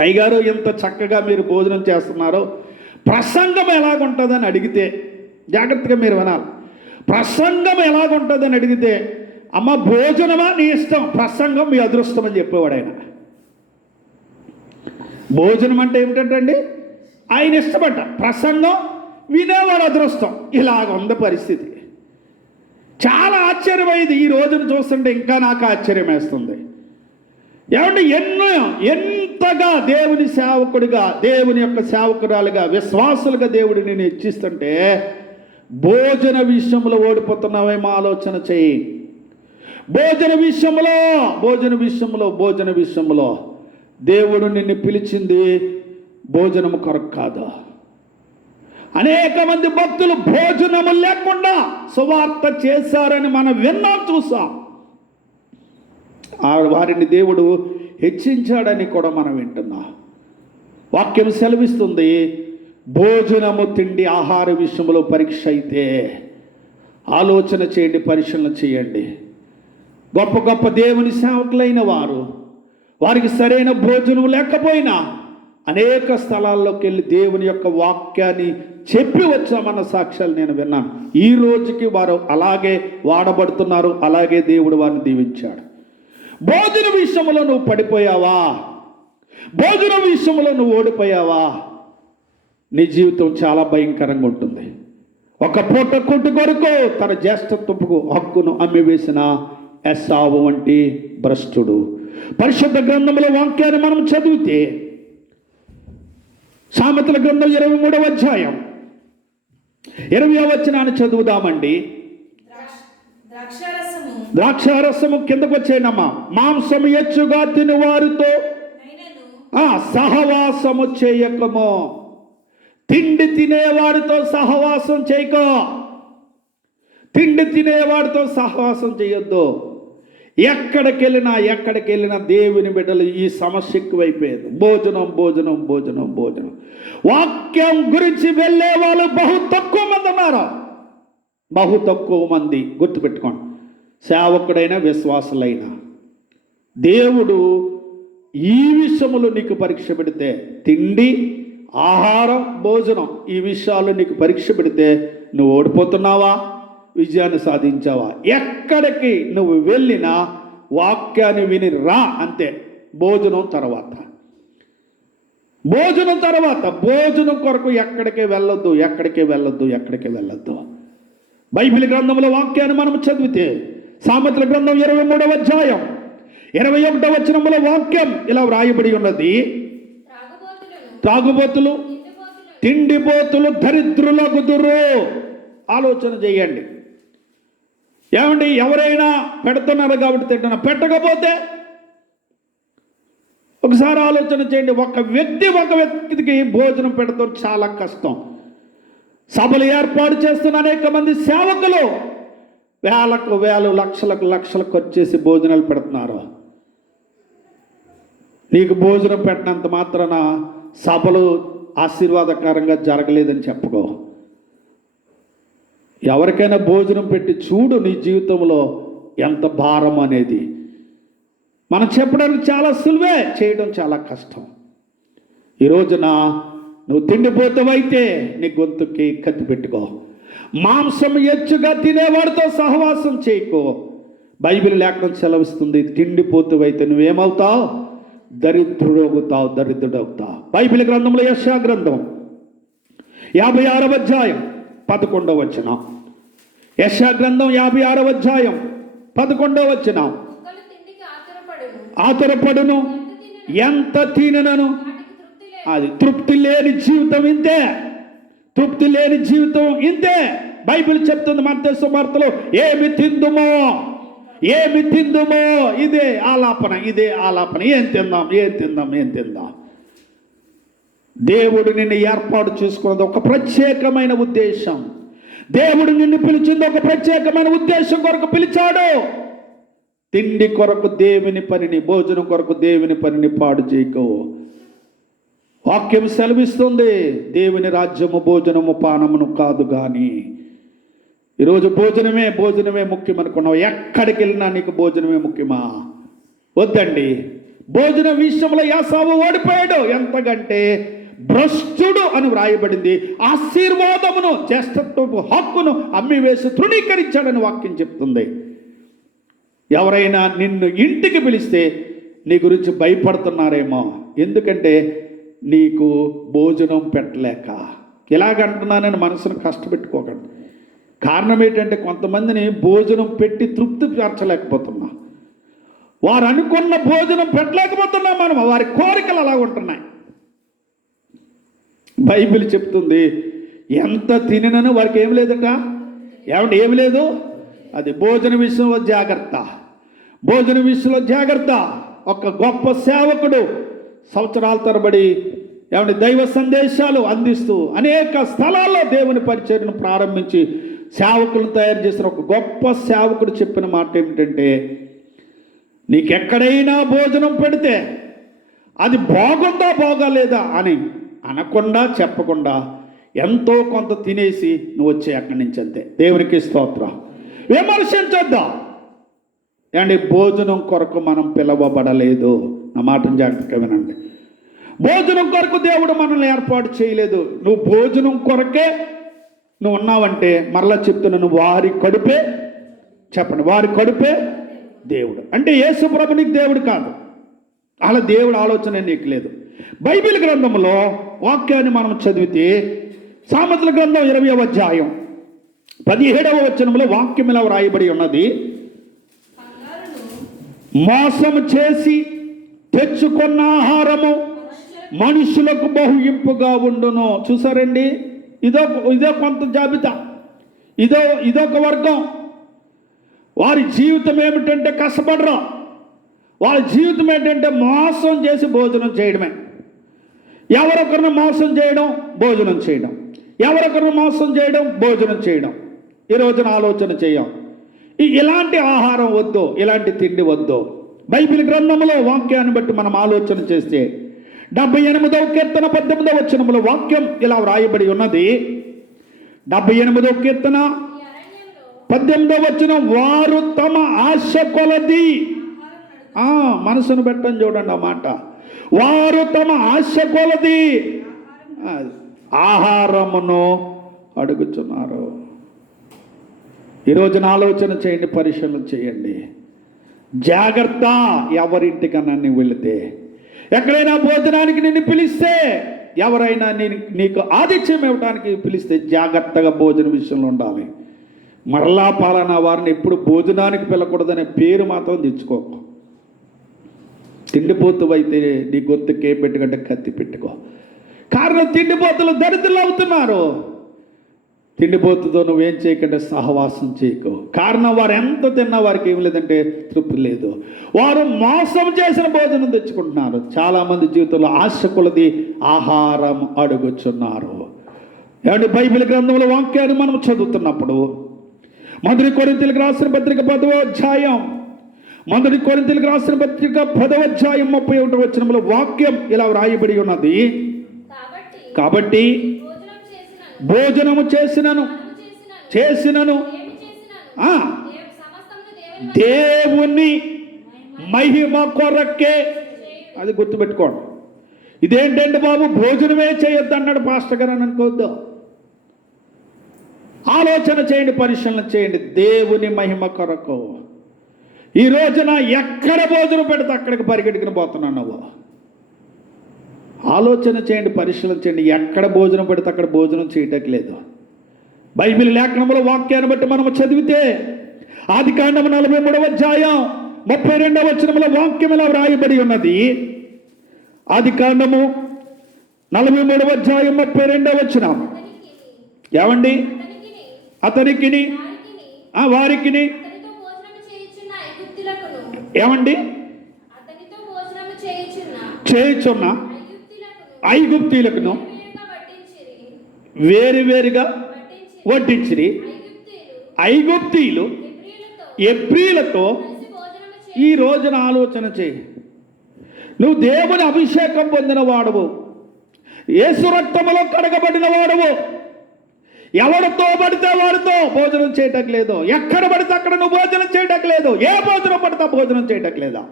అయ్యగారు ఇంత చక్కగా మీరు భోజనం చేస్తున్నారు, ప్రసంగం ఎలాగుంటుందని అడిగితే, జాగ్రత్తగా మీరు వినాలి, ప్రసంగం ఎలాగుంటుందని అడిగితే, అమ్మ భోజనమా నీ ఇష్టం, ప్రసంగం మీ అదృష్టం అని చెప్పేవాడు ఆయన. భోజనం అంటే ఏమిటంటండి, ఆయన ఇష్టపడ్డ, ప్రసంగం వినేవాడు అదృష్టం. ఇలాగ ఉంది పరిస్థితి. చాలా ఆశ్చర్యమైంది. ఈ రోజును చూస్తుంటే ఇంకా నాకు ఆశ్చర్యం వేస్తుంది. ఏమంటే ఎంతగా దేవుని సేవకుడిగా, దేవుని యొక్క సేవకురాలుగా, విశ్వాసులుగా దేవుడు నేను హెచ్చిస్తుంటే భోజన విషయంలో ఓడిపోతున్నావేమో ఆలోచన చెయ్యి. భోజన విషయంలో దేవుడు నిన్ను పిలిచింది భోజనము కొరకు కాదు. అనేక మంది భక్తులు భోజనము లేకుండా సువార్త చేశారని మనం విన్నాం, చూసాం. వారిని దేవుడు హెచ్చించాడని కూడా మనం వింటున్నాం. వాక్యం సెలవిస్తుంది, భోజనము తిండి ఆహార విషయంలో పరీక్ష అయితే ఆలోచన చేయండి, పరిశీలన చేయండి. గొప్ప గొప్ప దేవుని సేవకులైన వారికి సరైన భోజనం లేకపోయినా అనేక స్థలాల్లోకి వెళ్ళి దేవుని యొక్క వాక్యాన్ని చెప్పి వచ్చామన్న సాక్ష్యాలు నేను విన్నాను. ఈ రోజుకి వారు అలాగే వాడబడుతున్నారు, అలాగే దేవుడు వారిని దీవించాడు. భోజన విషయంలో నువ్వు పడిపోయావా? భోజన విషయంలో నువ్వు ఓడిపోయావా? నీ జీవితం చాలా భయంకరంగా ఉంటుంది. ఒక పూట కూటి కొరకు తన జ్యేష్ఠత్వపు హక్కును అమ్మివేసిన ఎస్సావు వంటి భ్రష్టుడు. పరిశుద్ధ గ్రంథంలో వాక్యాన్ని మనం చదివితే సామెతల గ్రంథం 23వ అధ్యాయం 20వ వచనాన్ని చదువుదామండి. ద్రాక్షారసము కిందకు వచ్చేనమ్మా. మాంసము ఎచ్చుగా తిని వారితో సహవాసము చేయకము. తిండి తినేవాడితో సహవాసం చేయకో. తిండి తినేవాడితో సహవాసం చేయొద్దు. ఎక్కడికి వెళ్ళినా దేవుని బిడ్డలు ఈ సమస్య ఎక్కువైపోయేది. భోజనం. వాక్యం గురించి వెళ్ళే వాళ్ళు బహు తక్కువ మంది ఉన్నారు. బహు తక్కువ మంది. గుర్తుపెట్టుకోండి, సేవకుడైనా విశ్వాసులైనా దేవుడు ఈ విషయములు నీకు పరీక్ష పెడితే, తిండి, ఆహారం, భోజనం, ఈ విషయాలు నీకు పరీక్ష పెడితే నువ్వు ఓడిపోతున్నావా, విజయాన్ని సాధించావా? ఎక్కడికి నువ్వు వెళ్ళినా వాక్యాన్ని విని రా, అంతే. భోజనం తర్వాత భోజనం కొరకు ఎక్కడికి వెళ్ళొద్దు. బైబిల్ గ్రంథంలో వాక్యాన్ని మనం చదివితే సామెతల గ్రంథం 23వ అధ్యాయం 21వ వచనంలో వాక్యం ఇలా వ్రాయబడి ఉన్నది, త్రాగుబోతులు తిండిపోతులు దరిద్రులగుదురు. ఆలోచన చేయండి. ఏమండి, ఎవరైనా పెడుతున్నారు కాబట్టి తింటున్నా, పెట్టకపోతే ఒకసారి ఆలోచన చేయండి. ఒక వ్యక్తికి భోజనం పెడతాం చాలా కష్టం. సభలు ఏర్పాటు చేస్తున్న అనేక మంది సేవకులు వేలు లక్షలకు వచ్చేసి భోజనాలు పెడుతున్నారు. నీకు భోజనం పెట్టినంత మాత్రాన సభలు ఆశీర్వాదకరంగా జరగలేదని చెప్పుకో. ఎవరికైనా భోజనం పెట్టి చూడు నీ జీవితంలో ఎంత భారం అనేది. మనం చెప్పడానికి చాలా సులువే, చేయడం చాలా కష్టం. ఈ రోజున నువ్వు తిండిపోతావైతే నీ గొంతుకి కత్తి పెట్టుకో. మాంసం ఎచ్చుగా తినేవాడితో సహవాసం చేయకో. బైబిల్ లేఖనం సెలవిస్తుంది, తిండిపోతావైతే నువ్వేమవుతావు? దరిద్రుడవుతావు. బైబిల్ గ్రంథంలో యెషయా గ్రంథం 56వ అధ్యాయం 11వ వచనం. యెషయా గ్రంథం 56వ అధ్యాయం 11వ వచనం. ఆతురపడును, ఎంత తినను. అది తృప్తి లేని జీవితం ఇంతే. బైబిల్ చెప్తుంది మత్తయి సువార్తలో, ఏమి తిందుమో ఇదే ఆలాపన. ఏం తిందాం. దేవుడు నిన్ను ఏర్పాటు చేసుకున్నది ఒక ప్రత్యేకమైన ఉద్దేశం. దేవుడు నిన్ను పిలిచింది ఒక ప్రత్యేకమైన ఉద్దేశం కొరకు పిలిచాడు. తిండి కొరకు దేవుని పనిని, భోజనం కొరకు దేవుని పనిని పాడు చేయకో. వాక్యం సెలవిస్తుంది, దేవుని రాజ్యము భోజనము పానమును కాదు కానీ. ఈరోజు భోజనమే ముఖ్యం అనుకున్నావు. ఎక్కడికి వెళ్ళినా నీకు భోజనమే ముఖ్యమా? వద్దండి. భోజన విషయంలో యాసావు ఓడిపోయాడు. ఎంతకంటే భ్రష్టుడు అని వ్రాయబడింది. ఆశీర్వాదమును, జ్యేష్ఠత్వపు హక్కును అమ్మివేసి తృణీకరించాడని వాక్యం చెప్తుంది. ఎవరైనా నిన్ను ఇంటికి పిలిస్తే నీ గురించి భయపడుతున్నారేమో, ఎందుకంటే నీకు భోజనం పెట్టలేక. ఇలాగంటున్నానని మనసును కష్టపెట్టుకోకండి. కారణం ఏంటంటే కొంతమందిని భోజనం పెట్టి తృప్తి పరచలేకపోతున్నా, వారు అనుకున్న భోజనం పెట్టలేకపోతున్నాం మనం. వారి కోరికలు అలా ఉంటున్నాయి. బైబిల్ చెప్తుంది ఎంత తినను వారికి ఏం లేదట. ఏమంటే ఏమి లేదు, అది భోజన విషయంలో జాగ్రత్త, భోజన విషయంలో జాగ్రత్త. ఒక గొప్ప సేవకుడు సంవత్సరాల తరబడి ఏమంటే దైవ సందేశాలు అందిస్తూ అనేక స్థలాల్లో దేవుని పరిచర్యను ప్రారంభించి సేవకులను తయారు చేసిన ఒక గొప్ప సేవకుడు చెప్పిన మాట ఏమిటంటే, నీకెక్కడైనా భోజనం పెడితే అది బాగుందా బాగాలేదా అని అనకుండా చెప్పకుండా ఎంతో కొంత తినేసి నువ్వు వచ్చే అక్కడి నుంచి, అంతే. దేవునికి స్తోత్రం. విమర్శించొద్దా అండి. భోజనం కొరకు మనం పిలవబడలేదు. నా మాటను జాగ్రత్తగా వినండి. భోజనం కొరకు దేవుడు మనల్ని ఏర్పాటు చేయలేదు. నువ్వు భోజనం కొరకే నువ్వు ఉన్నావంటే మరలా చెప్తున్నాను, వారి కడుపే, చెప్పండి, వారి కడుపే దేవుడు. అంటే యేసు ప్రభు నీకు దేవుడు కాదు, అలా దేవుడు ఆలోచన నీకు లేదు. బైబిల్ గ్రంథంలో వాక్యాన్ని మనం చదివితే సామెతల గ్రంథం 20వ అధ్యాయం 17వ వచనంలో వాక్యం ఇలా వ్రాయబడి ఉన్నది, మోసం చేసి తెచ్చుకున్న ఆహారము మనుషులకు బహు ఇంపుగా ఉండును. చూసారండి, ఇదో కొంత జాబితా, ఇదొక వర్గం. వారి జీవితం ఏమిటంటే కష్టపడరా, వారి జీవితం ఏంటంటే మోసం చేసి భోజనం చేయడమే. ఎవరొకరిని మోసం చేయడం, భోజనం చేయడం, ఎవరొకరిని మోసం చేయడం, భోజనం చేయడం. ఈ రోజున ఆలోచన చేయం, ఇలాంటి ఆహారం వద్దు, ఇలాంటి తిండి వద్దు. బైబిల్ గ్రంథంలో వాక్యాన్ని బట్టి మనం ఆలోచన చేస్తే 78వ కీర్తన 18వ వచనంలో వాక్యం ఇలా వ్రాయబడి ఉన్నది. 78వ కీర్తన 18వ వచనం, వారు తమ ఆశ కొలది, మనసును పెట్టని చూడండి ఆ మాట, వారు తమ ఆశ కొలది ఆహారమును అడుగుతున్నారు. ఈరోజున ఆలోచన చేయండి, పరిశీలన చేయండి. జాగ్రత్త, ఎవరింటికన్నా నువ్వు వెళితే, ఎక్కడైనా భోజనానికి నిన్ను పిలిస్తే, ఎవరైనా నీకు ఆతిథ్యం ఇవ్వడానికి పిలిస్తే జాగ్రత్తగా భోజన విషయంలో ఉండాలి. మరలా పాలనా వారిని ఎప్పుడు భోజనానికి పిలకూడదనే పేరు మాత్రం తెచ్చుకోకు. తిండిపోతు అయితే నీ గొంతుకి ఏం పెట్టుకుంటే కత్తి పెట్టుకో. కారణం తిండిపోతులు దరిద్రులు అవుతున్నారు. తిండిపోతుతో నువ్వేం చేయకంటే సహవాసం చేయకు. కారణం వారు ఎంత తిన్నా వారికి ఏం లేదంటే తృప్తి లేదు. వారు మోసం చేసిన భోజనం తెచ్చుకుంటున్నారు. చాలామంది జీవితంలో ఆశ కొలది ఆహారం అడుగుచున్నారు. ఏమంటే బైబిల్ గ్రంథంలో వాక్యాన్ని మనం చదువుతున్నప్పుడు మొదటి కొరింథీయులకు రాసిన పత్రిక 10వ అధ్యాయం 10వ వచనంలో వాక్యం ఇలా వ్రాయబడి ఉన్నది, కాబట్టి భోజనము చేసినను దేవుని మహిమ కొరకే. అది గుర్తుపెట్టుకోండి. ఇదేంటంటే బాబు భోజనమే చేయొద్దు అన్నాడు పాస్టర్ గారు అని అనుకోవద్దు. ఆలోచన చేయండి, పరిశీలన చేయండి. దేవుని మహిమ కొరకు. ఈ రోజున ఎక్కడ భోజనం పెడితే అక్కడికి పరిగెట్టుకుని పోతున్నావు నువ్వు. ఆలోచన చేయండి, పరిశీలన చేయండి. ఎక్కడ భోజనం పెడితే అక్కడ భోజనం చేయటం లేదు. బైబిల్ లేఖనంలో వాక్యాన్ని బట్టి మనం చదివితే ఆదికాండము 43వ అధ్యాయం 32వ వచనంలో వాక్యం ఇలా వ్రాయబడి ఉన్నది. ఆదికాండము 43వ అధ్యాయం 32వ వచనం, ఏమండి, అతనికిని వారికిని ఏమండి చేయుచున్న ఐగుప్తీయులకును వేరువేరుగా వడ్డించిరి. ఐగుప్తీయులు ఎబ్రీలతో. ఈ రోజున ఆలోచన చేయి. నువ్వు దేవుని అభిషేకం పొందిన వాడవు, యేసు రక్తములో కడగబడిన వాడవు. ఎవరితో పడితే వారితో భోజనం చేయటం లేదు. ఎక్కడ పడితే అక్కడ నువ్వు భోజనం చేయటం లేదు. ఏ భోజనం పడితే భోజనం చేయటం లేదా.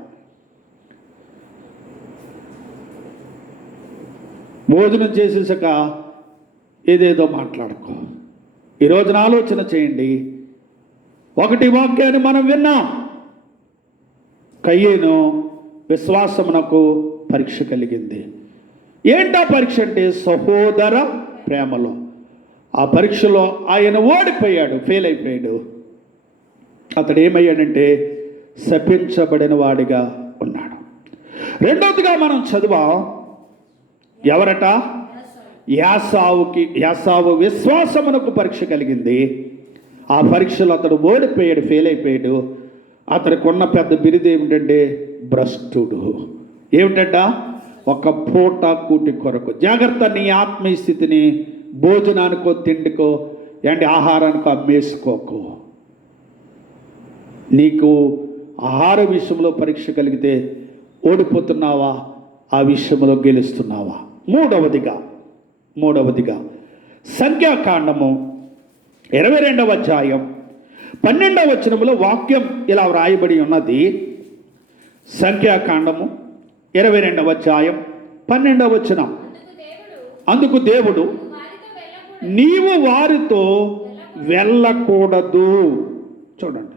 భోజనం చేసేసాక ఏదేదో మాట్లాడుకో. ఈరోజున ఆలోచన చేయండి. ఒకటి వాక్యాన్ని మనం విన్నాం. కయ్యేను విశ్వాసమునకు పరీక్ష కలిగింది. ఏంటా పరీక్ష అంటే సహోదర ప్రేమలో. ఆ పరీక్షలో ఆయన ఓడిపోయాడు, ఫెయిల్ అయిపోయాడు. అతడు ఏమయ్యాడంటే శపించబడిన వాడిగా ఉన్నాడు. రెండవదిగా మనం చదివాం, ఎవరట? యాసావు విశ్వాసమునకు పరీక్ష కలిగింది. ఆ పరీక్షలో అతడు ఓడిపోయాడు, ఫెయిల్ అయిపోయాడు. అతనికి ఉన్న పెద్ద బిరుదు ఏమిటంటే భ్రష్టుడు. ఏమిటంట? ఒక పూట కూటి కొరకు. జాగ్రత్త, నీ ఆత్మీయ స్థితిని భోజనానికో తిండికో ఆహారానికో అమ్మేసుకోకు. నీకు ఆహార విషయంలో పరీక్ష కలిగితే ఓడిపోతున్నావా, ఆ విషయంలో గెలుస్తున్నావా? మూడవదిగా సంఖ్యాకాండము 22వ అధ్యాయం 12వ వచనములో వాక్యం ఇలా వ్రాయబడి ఉన్నది. సంఖ్యాకాండము 22వ అధ్యాయం 12వ వచనం. అందుకు దేవుడు, నీవు వారితో వెళ్ళకూడదు. చూడండి,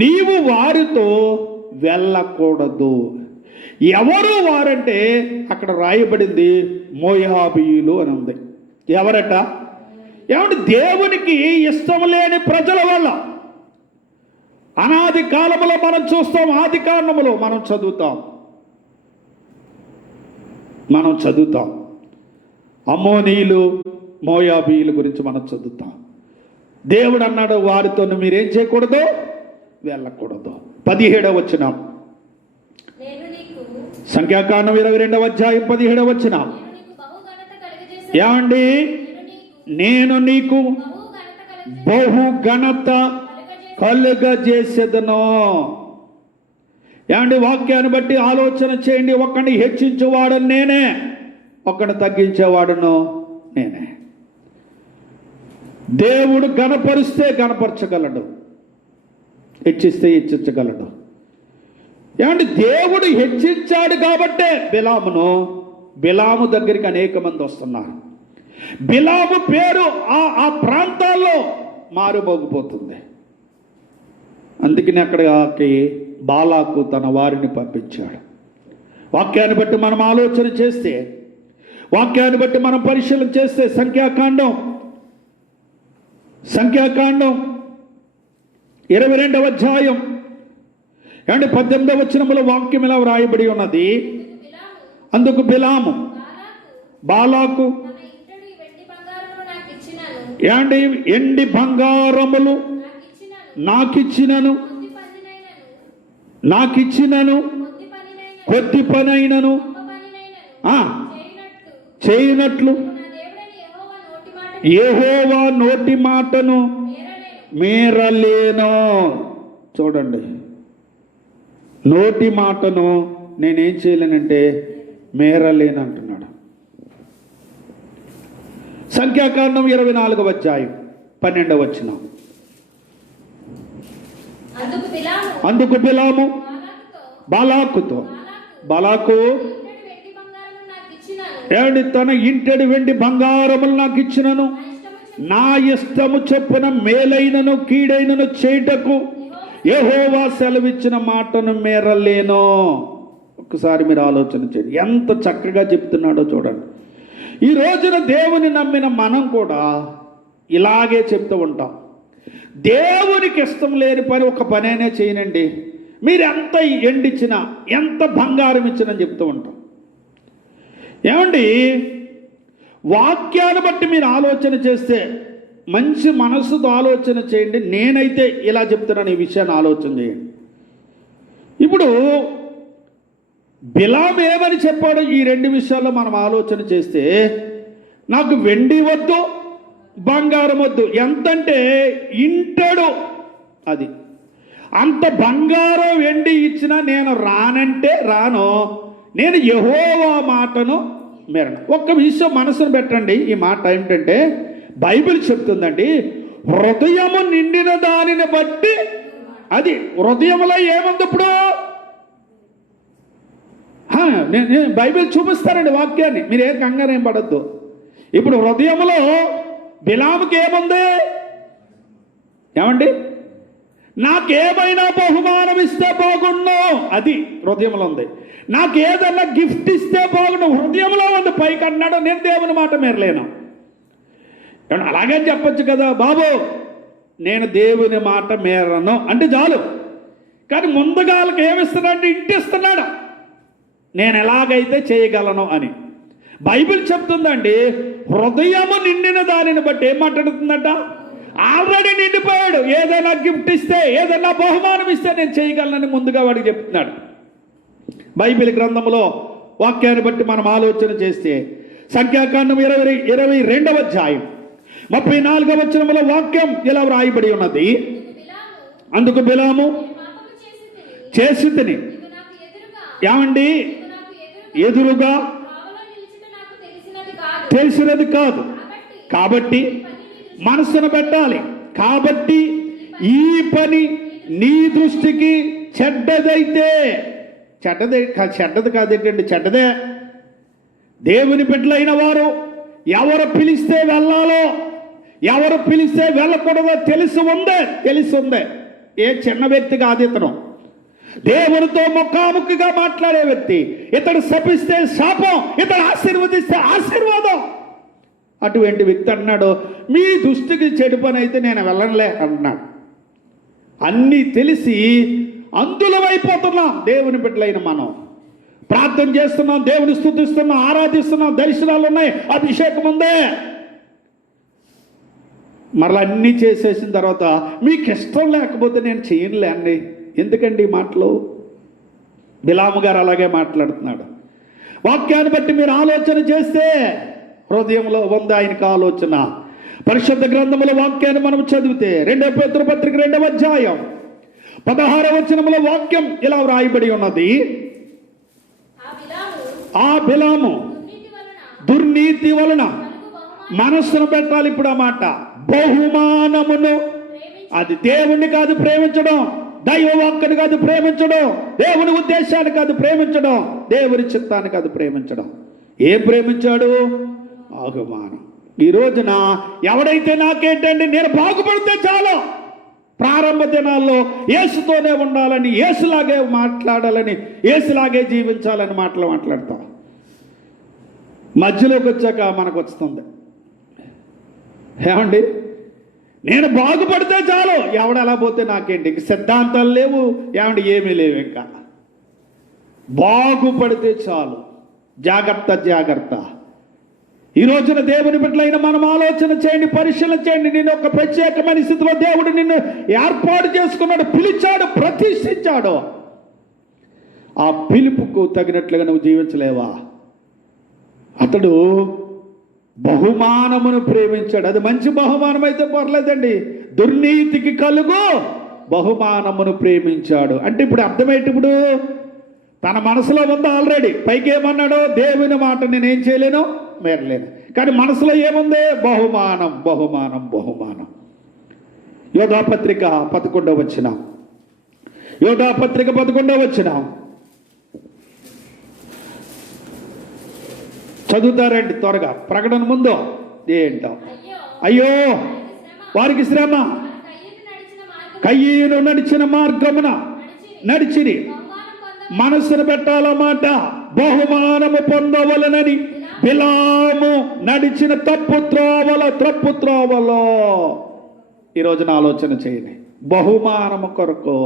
నీవు వారితో వెళ్ళకూడదు. ఎవరు వారంటే అక్కడ రాయబడింది మోయాబీయులు అని ఉంది. ఎవరట? ఏమంటే దేవునికి ఇష్టం లేని ప్రజల వల్ల. అనాది కాలములో మనం చూస్తాం, ఆది కాండములో మనం చదువుతాం అమ్మోనీయులు, మోయాబీయుల గురించి మనం చదువుతాం. దేవుడు అన్నాడు, వారితో మీరేం చేయకూడదు, వెళ్ళకూడదు. 17వ వచనం, సంఖ్యాకాండం 22వ అధ్యాయం 17వ వచనం. ఏమండి, నేను నీకు బహు ఘనత కలుగజేసేదను. ఏమండి, వాక్యాన్ని బట్టి ఆలోచన చేయండి. ఒకరిని హెచ్చించేవాడను నేనే, ఒకరిని తగ్గించేవాడును నేనే. దేవుడు గణపరిస్తే గణపరచగలడు, హెచ్చిస్తే హెచ్చించగలడు. ఏమంటే దేవుడు హెచ్చించాడు కాబట్టే బిలాము దగ్గరికి అనేక మంది వస్తున్నారు. బిలాము పేరు ఆ ప్రాంతాల్లో మారుమోగిపోతుంది. అందుకని అక్కడికి బాలాకు తన వారిని పంపించాడు. వాక్యాన్ని బట్టి మనం ఆలోచన చేస్తే, వాక్యాన్ని బట్టి మనం పరిశీలన చేస్తే సంఖ్యాకాండం 22వ అధ్యాయం 18వ వచనములో వాక్యం ఇలా వ్రాయబడి ఉన్నది. అందుకు బిలాము బాలాకు, ఎండి బంగారములు నాకిచ్చినను కొద్ది పనైనను చేయనట్లు యెహోవా నోటి మాటను మీరలేను. చూడండి, నోటి మాటను నేనేం చేయలేనంటే మేరలేను అంటున్నాడు. సంఖ్యాకాండం 24వ అధ్యాయం 12వ వచనం. అందుకు బిలాము బాలాకు ఏమండి, తన ఇంటెడు వెండి బంగారములు నాకు ఇచ్చినను, నా ఇష్టము చొప్పున మేలైనను కీడైనను చేయుటకు యెహోవా సెలవిచ్చిన మాటను మేరలేను. ఒక్కసారి మీరు ఆలోచన చేయండి, ఎంత చక్కగా చెప్తున్నాడో చూడండి. ఈ రోజున దేవుని నమ్మిన మనం కూడా ఇలాగే చెప్తూ ఉంటాం. దేవునికి ఇష్టం లేని పని ఒక పనైనా చేయనండి, మీరు ఎంత ఎండిచ్చినా ఎంత బంగారం ఇచ్చినా చెప్తూ ఉంటాం. ఏమండి, వాక్యాన్ని బట్టి మీరు ఆలోచన చేస్తే, మంచి మనసుతో ఆలోచన చేయండి. నేనైతే ఇలా చెప్తున్నాను, ఈ విషయాన్ని ఆలోచన చేయండి. ఇప్పుడు బిలాము ఏమని చెప్పాడో ఈ రెండు విషయాల్లో మనం ఆలోచన చేస్తే, నాకు వెండి వద్దు బంగారం వద్దు, ఎంతంటే ఇంటడు, అది అంత బంగారం వెండి ఇచ్చినా నేను రానంటే రాను, నేను యెహోవా మాటను మేరను. ఒక్క విషయం మనసును పెట్టండి. ఈ మాట ఏమిటంటే, బైబిల్ చెప్తుందండి, హృదయము నిండిన దానిని బట్టి, అది హృదయంలో ఏముంది ఇప్పుడు? నేను బైబిల్ చూపిస్తానండి వాక్యాన్ని, మీరు ఏం కంగారు ఏం పడద్దు. ఇప్పుడు హృదయంలో బిలాముకి ఏముంది? ఏమండి, నాకేమైనా బహుమానం ఇస్తే బాగుండు, అది హృదయంలో ఉంది. నాకు ఏదన్నా గిఫ్ట్ ఇస్తే బాగుండు, హృదయంలో ఉంది. పైకి అన్నాడు, నేను దేవుని మాట మేరలేను. అలాగే చెప్పొచ్చు కదా, బాబు నేను దేవుని మాట మేరను అంటే చాలు. కానీ ముందుగా వాళ్ళకి ఏమిస్తున్నాడు? ఇంటిస్తున్నాడు, నేను ఎలాగైతే చేయగలను అని. బైబిల్ చెప్తుందండి, హృదయము నిండిన దానిని బట్టి ఏం మాట్లాడుతుందట? ఆల్రెడీ నిండిపోయాడు. ఏదైనా గిఫ్ట్ ఇస్తే, ఏదైనా బహుమానం ఇస్తే నేను చేయగలనని ముందుగా వాడికి చెప్తున్నాడు. బైబిల్ గ్రంథంలో వాక్యాన్ని బట్టి మనం ఆలోచన చేస్తే సంఖ్యాకాండం 22వ అధ్యాయం 34వ వచనంలో వాక్యం ఇలా వ్రాయబడి ఉన్నది. అందుకు బిలాము చేసి తిని, ఏమండి, ఎదురుగా తెలిసినది కాదు కాబట్టి మనసును పెట్టాలి. కాబట్టి ఈ పని నీ దృష్టికి చెడ్డదైతే, చెడ్డది కాదేంటండి, చెడ్డదే. దేవుని బిడ్డలైన వారు ఎవరు పిలిస్తే వెళ్ళాలో, ఎవరు పిలిస్తే వెళ్ళకూడదో తెలిసి ఉందే. ఏ చిన్న వ్యక్తి కాదు ఇతను. దేవునితో ముఖాముఖిగా మాట్లాడే వ్యక్తి. ఇతడు శపిస్తే శాపం, ఇతడు ఆశీర్వదిస్తే ఆశీర్వాదం. అటువంటి వ్యక్తి అన్నాడు, మీ దృష్టికి చెడు పని అయితే నేను వెళ్ళనులే అన్నాడు. అన్నీ తెలిసి అందులమైపోతున్నాం. దేవుని బిడ్డలైన మనం ప్రార్థన చేస్తున్నాం, దేవుని స్తుతిస్తున్నాం, ఆరాధిస్తున్నాం, దర్శనాలు ఉన్నాయి, అభిషేకం ఉందే. మరలా అన్నీ చేసేసిన తర్వాత మీకు ఇష్టం లేకపోతే నేను చేయనులే అండి. ఎందుకండి ఈ మాటలు? బిలాము గారు అలాగే మాట్లాడుతున్నాడు. వాక్యాన్ని బట్టి మీరు ఆలోచన చేస్తే హృదయంలో ఉంది ఆయనకు ఆలోచన. పరిశుద్ధ గ్రంథముల వాక్యాన్ని మనం చదివితే 2 పేతురు పత్రిక 2వ అధ్యాయం 16వ వచనముల వాక్యం ఇలా వ్రాయబడి ఉన్నది. ఆ బిలాము దుర్నీతి వలన మనస్సును పెట్టాలి. ఇప్పుడు ఆ మాట బహుమానమును, అది దేవుణ్ణి కాదు ప్రేమించడం, దైవ వాక్కుని కాదు ప్రేమించడం, దేవుని ఉద్దేశాన్ని కాదు ప్రేమించడం, దేవుని చిత్తాన్ని కాదు ప్రేమించడం. ఏం ప్రేమించాడు? బహుమానం. ఈ రోజున ఎవడైతే నాకేంటండి, నేను బాగుపడితే చాలు, ప్రారంభ దినాల్లో యేసుతోనే ఉండాలని, యేసులాగే మాట్లాడాలని, యేసులాగే జీవించాలని మాట్లాడతాం. మధ్యలోకి వచ్చాక మనకు వస్తుంది, ఏమండి నేను బాగుపడితే చాలు, ఎవడెలా పోతే నాకేంటి, సిద్ధాంతాలు లేవు, ఏమండి ఏమీ లేవు, ఇంకా బాగుపడితే చాలు. జాగ్రత్త. ఈ రోజున దేవుని బిడ్డలైన మనం ఆలోచన చేయండి, పరిశీలన చేయండి. నేను ఒక ప్రత్యేకమైన స్థితిలో దేవుడు నిన్ను ఏర్పాటు చేసుకున్నాడు, పిలిచాడు, ప్రతిష్ఠించాడు. ఆ పిలుపుకు తగినట్లుగా నువ్వు జీవించలేవా? అతడు బహుమానమును ప్రేమించాడు. అది మంచి బహుమానం అయితే పర్లేదండి. దుర్నీతికి కలుగు బహుమానమును ప్రేమించాడు అంటే ఇప్పుడు అర్థమేంటి? ఇప్పుడు తన మనసులో ఉంది ఆల్రెడీ. పైకి ఏమన్నాడు? దేవుని మాట నేనేం చేయలేను, మేరలేను. కానీ మనసులో ఏముంది? బహుమానం. యోధాపత్రిక 11వ వచనం. యోధాపత్రిక 11వ వచనం చదువుతారండి త్వరగా, ప్రకటన ముందు. ఏంటో, అయ్యో వారికి శ్రమ, కయ్యను నడిచిన మార్గమున నడిచిరి, మనసును పెట్టాలన్నమాట, బహుమానము పొందవలనని బిలాము నడిచిన తప్పు త్రోవలో. ఈరోజున ఆలోచన చేయండి. బహుమానము కొరకు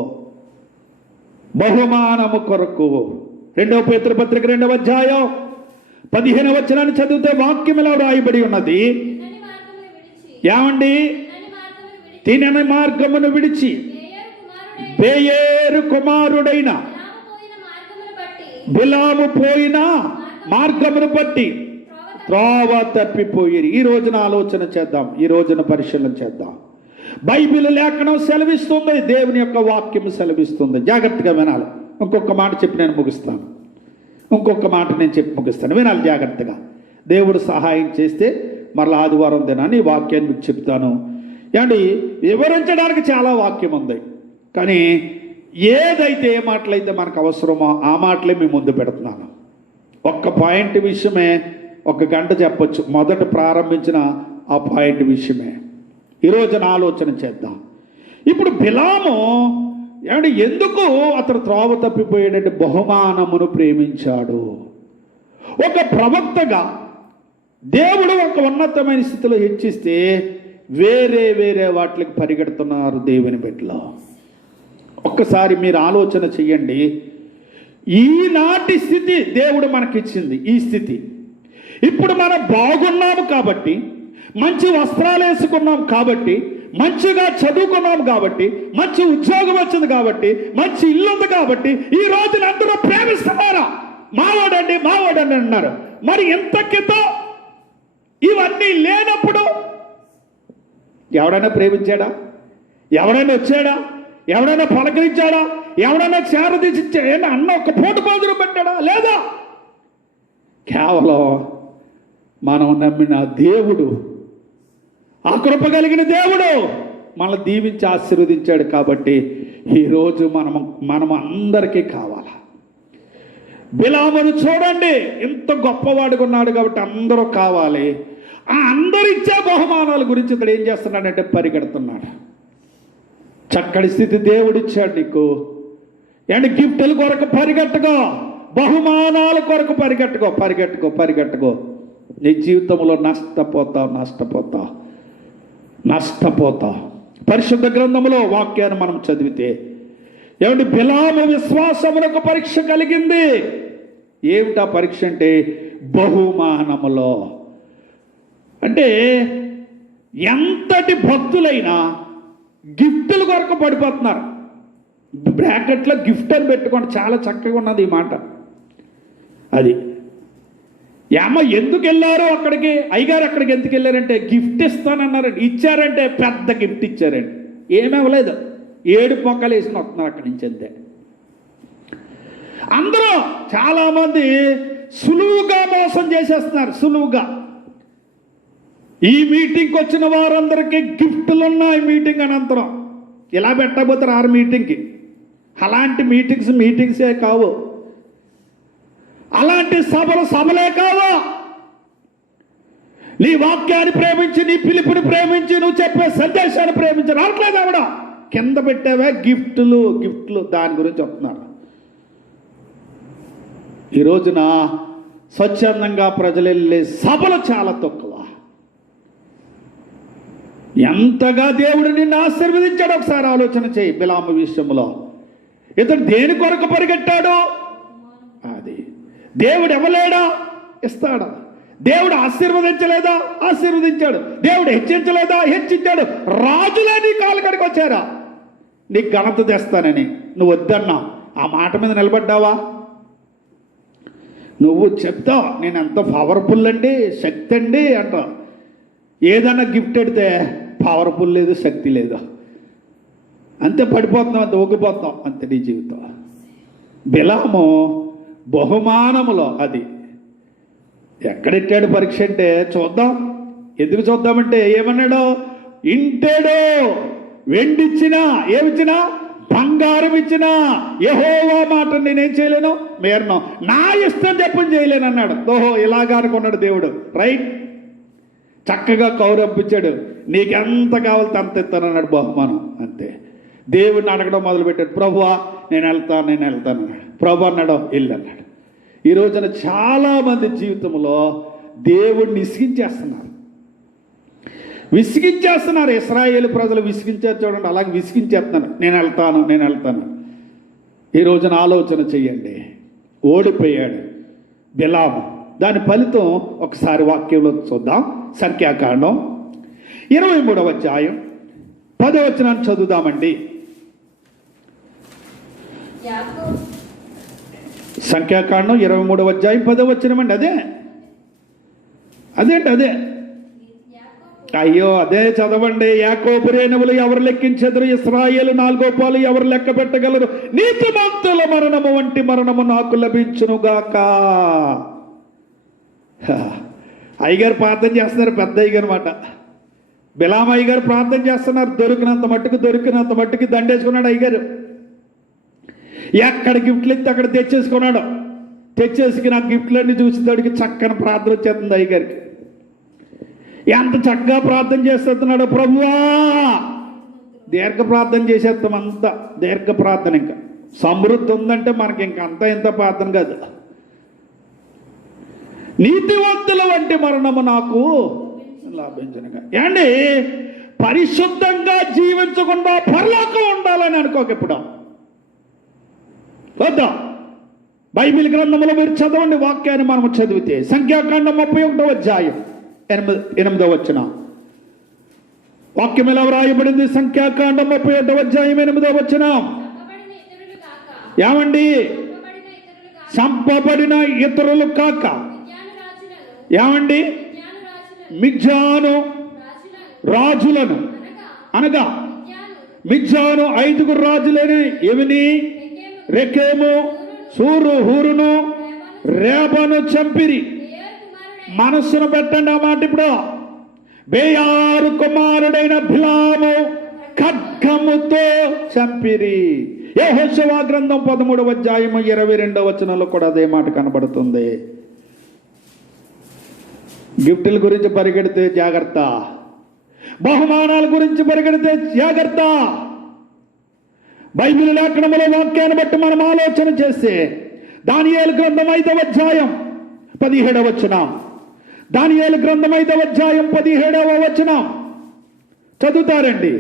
2 పేతురు పత్రిక 2వ అధ్యాయం 15వ వచనాన్ని చదివితే వాక్యం ఇలా రాయబడి ఉన్నది. ఏమండి? తినని మార్గమును విడిచి బేయేరు కుమారుడైన బిలాము పోయిన మార్గమును బట్టి త్రోవ తప్పిపోయి. ఈ రోజున ఆలోచన చేద్దాం, ఈ రోజున పరిశీలన చేద్దాం. బైబిల్ లేఖనం సెలవిస్తుంది, దేవుని యొక్క వాక్యం సెలవిస్తుంది. జాగ్రత్తగా వినాలి. ఇంకొక మాట చెప్పి నేను ముగిస్తాను. వినాలి జాగ్రత్తగా. దేవుడు సహాయం చేస్తే మరలా ఆదివారం దినాన్ని ఈ వాక్యాన్ని మీకు చెప్తాను. ఏమండి, వివరించడానికి చాలా వాక్యం ఉంది, కానీ ఏదైతే ఏ మాటలైతే మనకు అవసరమో ఆ మాటలే మీ ముందు పెడుతున్నాను. ఒక్క పాయింట్ విషయమే ఒక గంట చెప్పొచ్చు, మొదట ప్రారంభించిన ఆ పాయింట్ విషయమే ఈరోజున ఆలోచన చేద్దాం. ఇప్పుడు బిలాము ఏమంటే ఎందుకు అతడు త్రోవ తప్పిపోయాడంటే బహుమానమును ప్రేమించాడు. ఒక ప్రవక్తగా దేవుడు ఒక ఉన్నతమైన స్థితిలో హెచ్చిస్తే వేరే వేరే వాటికి పరిగెడుతున్నారు దేవుని బిడ్డలో. ఒక్కసారి మీరు ఆలోచన చెయ్యండి. ఈనాటి స్థితి దేవుడు మనకిచ్చింది ఈ స్థితి. ఇప్పుడు మనం బాగున్నాము కాబట్టి, మంచి వస్త్రాలు వేసుకున్నాం కాబట్టి, మంచిగా చదువుకున్నాం కాబట్టి, మంచి ఉద్యోగం వచ్చింది కాబట్టి, మంచి ఇల్లు ఉంది కాబట్టి ఈ రోజున అందరూ ప్రేమిస్తున్నారా? మావాడండి మావాడండి అన్నారు. మరి ఎంత క్రితం ఇవన్నీ లేనప్పుడు ఎవడైనా ప్రేమించాడా? ఎవడైనా వచ్చాడా? ఎవడైనా పలకరించాడా? ఎవడైనా చేరదీసి అన్న ఒక పోటు బాదులు పెట్టాడా? లేదా. కేవలం మనం నమ్మిన దేవుడు, ఆ కృప కలిగిన దేవుడు మనల్ని దీవించి ఆశీర్వదించాడు కాబట్టి ఈరోజు మనం అందరికీ కావాలి. బిలామును చూడండి, ఎంత గొప్పవాడుగా ఉన్నాడు కాబట్టి అందరూ కావాలి. ఆ అందరిచ్చే బహుమానాల గురించి ఇక్కడ ఏం చేస్తున్నాడంటే పరిగెడుతున్నాడు. చక్కటి స్థితి దేవుడిచ్చాడు నీకు. ఏంటి గిఫ్టుల కొరకు పరిగెట్టుకో, బహుమానాల కొరకు పరిగెట్టుకో, పరిగెట్టుకో, పరిగెట్టుకో. నీ జీవితంలో నష్టపోతావు. పరిశుద్ధ గ్రంథంలో వాక్యాన్ని మనం చదివితే ఏమంటే బిలాము విశ్వాసమునకు పరీక్ష కలిగింది. ఏమిటా పరీక్ష అంటే బహుమానములో. అంటే ఎంతటి భక్తులైనా గిఫ్టుల కొరకు పడిపోతున్నారు. బ్రాకెట్లో గిఫ్ట్ అని పెట్టుకోండి, చాలా చక్కగా ఉన్నది ఈ మాట. అది ఎందుకు వెళ్ళారు అక్కడికి? అయ్యగారు అక్కడికి ఎందుకు వెళ్ళారంటే గిఫ్ట్ ఇస్తానన్నారండి. ఇచ్చారంటే పెద్ద గిఫ్ట్ ఇచ్చారండి. ఏమవ్వలేదు, 7 మొక్కలు వేసుకుని వస్తున్నారు అక్కడి నుంచి. అంతే. అందరూ చాలామంది సులువుగా మోసం చేసేస్తున్నారు. సులువుగా ఈ మీటింగ్కి వచ్చిన వారందరికీ గిఫ్టులు ఉన్నాయి. మీటింగ్ అనంతరం ఇలా పెట్టబోతారు 6 మీటింగ్కి. అలాంటి మీటింగ్సే కావు, అలాంటి సభలే కావు. నీ వాక్యాన్ని ప్రేమించి, నీ పిలుపుని ప్రేమించి, నువ్వు చెప్పే సందేశాన్ని ప్రేమించి రావట్లేదు. ఆవిడ కింద పెట్టావే గిఫ్టులు దాని గురించి వస్తున్నారు. ఈ రోజున స్వచ్ఛందంగా ప్రజలు వెళ్ళే సభలు చాలా తక్కువ. ఎంతగా దేవుడు నిన్ను ఆశీర్వదించాడు ఒకసారి ఆలోచన చేయి. బిలాము విషయంలో ఇతను దేని కొరకు పరిగెట్టాడు? అది దేవుడు ఇవ్వలేడా? ఇస్తాడా? దేవుడు ఆశీర్వదించలేదా? ఆశీర్వదించాడు. దేవుడు హెచ్చించలేదా? హెచ్చించాడు. రాజులే నీ కాలు కడికి వచ్చారా నీకు ఘనత తెస్తానని. నువ్వు వద్దన్నా ఆ మాట మీద నిలబడ్డావా? నువ్వు చెప్తావు నేను ఎంత పవర్ఫుల్ అండి, శక్తి అండి అంటావు. ఏదన్నా గిఫ్ట్ ఎడితే పవర్ఫుల్ లేదు, శక్తి లేదు, అంతే. పడిపోతున్నాం, అంత ఊగిపోతాం, అంతే నీ జీవితం. బిలాము బహుమానములో అది ఎక్కడెట్టాడు పరీక్ష అంటే చూద్దాం. ఎందుకు చూద్దామంటే ఏమన్నాడు? ఇంటాడు, వెండిచ్చినా, ఏమిచ్చినా, బంగారం ఇచ్చినా యెహోవా మాట నేనేం చేయలేను, మేరను, నా ఇష్టం చెప్పని చేయలేను అన్నాడు. ఓహో, ఇలాగా అనుకున్నాడు దేవుడు. రైట్. చక్కగా కౌరంపించాడు. నీకెంత కావాలో అంత ఇస్తానన్నాడు బహుమానం. అంతే. దేవుడిని అడగడం మొదలుపెట్టాడు. ప్రభువా నేను వెళ్తాను అన్నాడు. ప్రభు అన్నాడు వెళ్ళు అన్నాడు. ఈ రోజున చాలామంది జీవితంలో దేవుడిని విసిగించేస్తున్నారు. ఇశ్రాయేలు ప్రజలు విసిగించారు చూడండి, అలాగే విసిగించేస్తున్నారు. నేను వెళ్తాను. ఈ రోజున ఆలోచన చెయ్యండి. ఓడిపోయాడు బిలాము. దాని ఫలితం ఒకసారి వాక్యంలో చూద్దాం. సంఖ్యాకాండం 23వ అధ్యాయం 10వ వచనాన్ని చదువుదామండి. సంఖ్యాకాండం 23వ అధ్యాయం 10వ వచనం అండి. అదే అయ్యో అదే చదవండి. యాకోబు రేణువులు ఎవరు లెక్కించెదరు? ఇశ్రాయేలు 4 పాలు ఎవరు లెక్క పెట్టగలరు? నీతిమంతుల మరణము వంటి మరణము నాకు లభించునుగాక. అయ్యగారు ప్రార్థన చేస్తున్నారు, పెద్ద అయ్యగారు మాట. బిలాము అయ్యగారు ప్రార్థన చేస్తున్నారు. దొరికినంత మట్టుకు దండేసుకున్నాడు అయ్యగారు. ఎక్కడ గిఫ్ట్లు ఇస్తే అక్కడ తెచ్చేసుకున్నాడు. తెచ్చేసి నా గిఫ్ట్లన్నీ చూసేవాడికి చక్కని ప్రార్థన వచ్చేస్తుంది అయ్యగారికి. ఎంత చక్కగా ప్రార్థన చేస్తున్నాడో, ప్రభువా దీర్ఘ ప్రార్థన చేసేస్తాం. అంతా దీర్ఘ ప్రార్థన. ఇంకా సమృద్ధి ఉందంటే మనకి ఇంక అంతా ఇంత ప్రార్థన కాదు. నీతివంతుల వంటి మరణము నాకు లాభించనుగా. ఏండి, పరిశుద్ధంగా జీవించకుండా పరలోకం ఉండాలని అనుకోక. ఇప్పుడు వద్దా, బైబిల్ గ్రంథంలో మీరు చదవండి వాక్యాన్ని. మనం చదివితే సంఖ్యాకాండం 31వ అధ్యాయం 8వ వచనం వాక్యం ఎలా వ్రాయబడింది? సంఖ్యాకాండం 31వ అధ్యాయం 8వ వచనం. ఏమండి, చంపబడిన ఇతరులు కాక, ఏమండి, మిద్యాను రాజులను అనగా మిద్యాను 5 రాజులని ఏమిని? రెకెము, సూరు, హూరును, రేబను చంపిరి. మనస్సును పెట్టండి ఆ మాట. ఇప్పుడు బేయారు కుమారుడైన బిలాము ఖడ్గముతో చంపిరి. యెహోషువ గ్రంథం 13వ అధ్యాయం 22వ వచనంలో కూడా అదే మాట కనబడుతుంది. గిఫ్టుల గురించి పరిగెడితే జాగ్రత్త, బహుమానాల గురించి పరిగెడితే జాగ్రత్త. బైబిల్ లేఖనముల వాక్యాన్ని బట్టి మనం ఆలోచన చేస్తే దానియేలు గ్రంథం 5వ అధ్యాయం 17వ వచనం, దానియేలు గ్రంథం 5వ అధ్యాయం 17వ వచనం చదువుతారండి.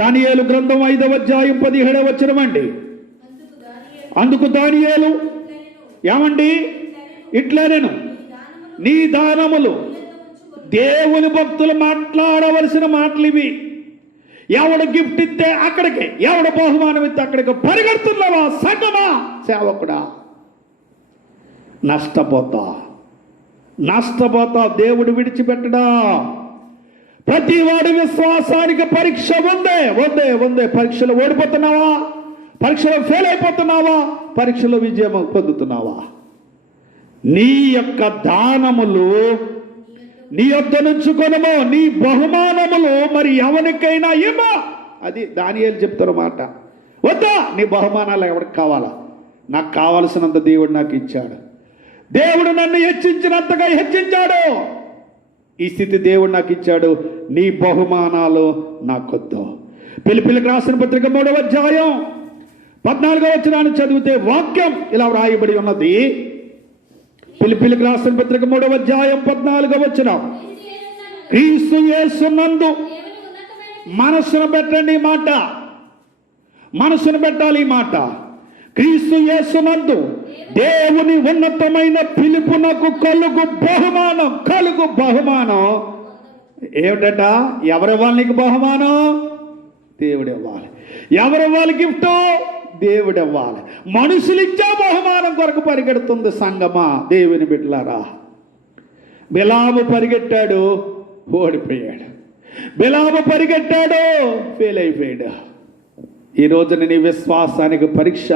దానియేలు గ్రంథం 5వ అధ్యాయం 17వ వచనం అండి. అందుకు దానియేలు ఏమండి, ఇట్లనేను, నీ దానములు. దేవుని భక్తులు మాట్లాడవలసిన మాటలు ఇవి. ఎవడు గిఫ్ట్ ఇస్తే అక్కడికి, ఎవడు బహుమానం ఇస్తే అక్కడికి పరిగెడుతున్నావా సంగమా, సేవకుడా? నష్టపోతా. దేవుడు విడిచిపెట్టడా. ప్రతి వాడి విశ్వాసానికి పరీక్ష ఉందే. పరీక్షలో ఓడిపోతున్నావా? పరీక్షలో ఫెయిల్ అయిపోతున్నావా? పరీక్షలో విజయం పొందుతున్నావా? నీ యొక్క దానములు నీ యొద్ద నుంచుకొనుము, నీ బహుమానములు మరి ఎవరికైనా ఇమ్మా. అది దానియేలు చెప్తారు మాట. వద్దా, నీ బహుమానాలు ఎవరికి కావాలా? నాకు కావలసినంత దేవుడు నాకు ఇచ్చాడు. దేవుడు నన్ను హెచ్చించినంతగా హెచ్చించాడు. ఈ స్థితి దేవుడు నాకు ఇచ్చాడు. నీ బహుమానాలు నాకొద్దు. ఫిలిప్పీయులకు రాసిన పత్రిక 3వ అధ్యాయం 14వ వచనాన్ని చదివితే వాక్యం ఇలా వ్రాయబడి ఉన్నది. ఫిలిప్పీయులకు రాసిన పత్రిక 3వ అధ్యాయం 14వ వచనం. క్రీస్తు యేసునందు, మనస్సును పెట్టండి ఈ మాట, మనస్సును పెట్టాలి ఈ మాట. క్రీస్తు యేసునందు దేవుని ఉన్నతమైన పిలుపునకు కలుగు బహుమానం ఏమిటట? ఎవరివ్వాలి నీకు బహుమానం? దేవుడు ఇవ్వాలి. ఎవరివ్వాలి గిఫ్ట్? దేవుడు ఇవ్వాలి. మనుషులు ఇచ్చే బహుమానం కొరకు పరిగెడుతుంది సంగమా, దేవుని బిడ్డలారా. బిలాము పరిగెట్టాడు, ఓడిపోయాడు. బిలాము పరిగెట్టాడు, ఫెయిల్ అయిపోయాడు. ఈ రోజున నీ విశ్వాసానికి పరీక్ష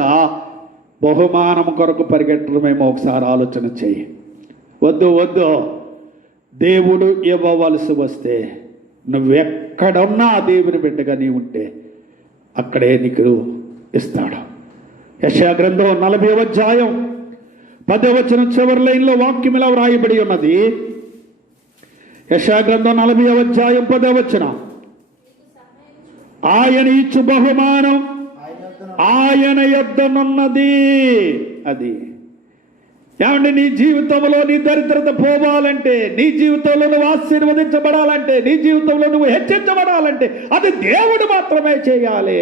బహుమానం కొరకు పరిగెట్టడమేమో ఒకసారి ఆలోచన చెయ్యి. వద్దు. దేవుడు ఇవ్వవలసి వస్తే నువ్వెక్కడున్నా దేవుని బిడ్డగా నీ ఉంటే అక్కడే నీకు ఇస్తాడు. యెషయా గ్రంథం 40వ అధ్యాయం 10వ వచనం చివరి లైన్లో వాక్యం ఇలా వ్రాయబడి ఉన్నది. యెషయా గ్రంథం 40వ అధ్యాయం 10వ వచనం. ఆయన ఇచ్చు బహుమానం ఆయన యొద్దనున్నది. అది ఏమంటే నీ జీవితంలో నీ దరిద్రత పోవాలంటే, నీ జీవితంలో నువ్వు ఆశీర్వదించబడాలంటే, నీ జీవితంలో నువ్వు హెచ్చించబడాలంటే అది దేవుడు మాత్రమే చేయాలి,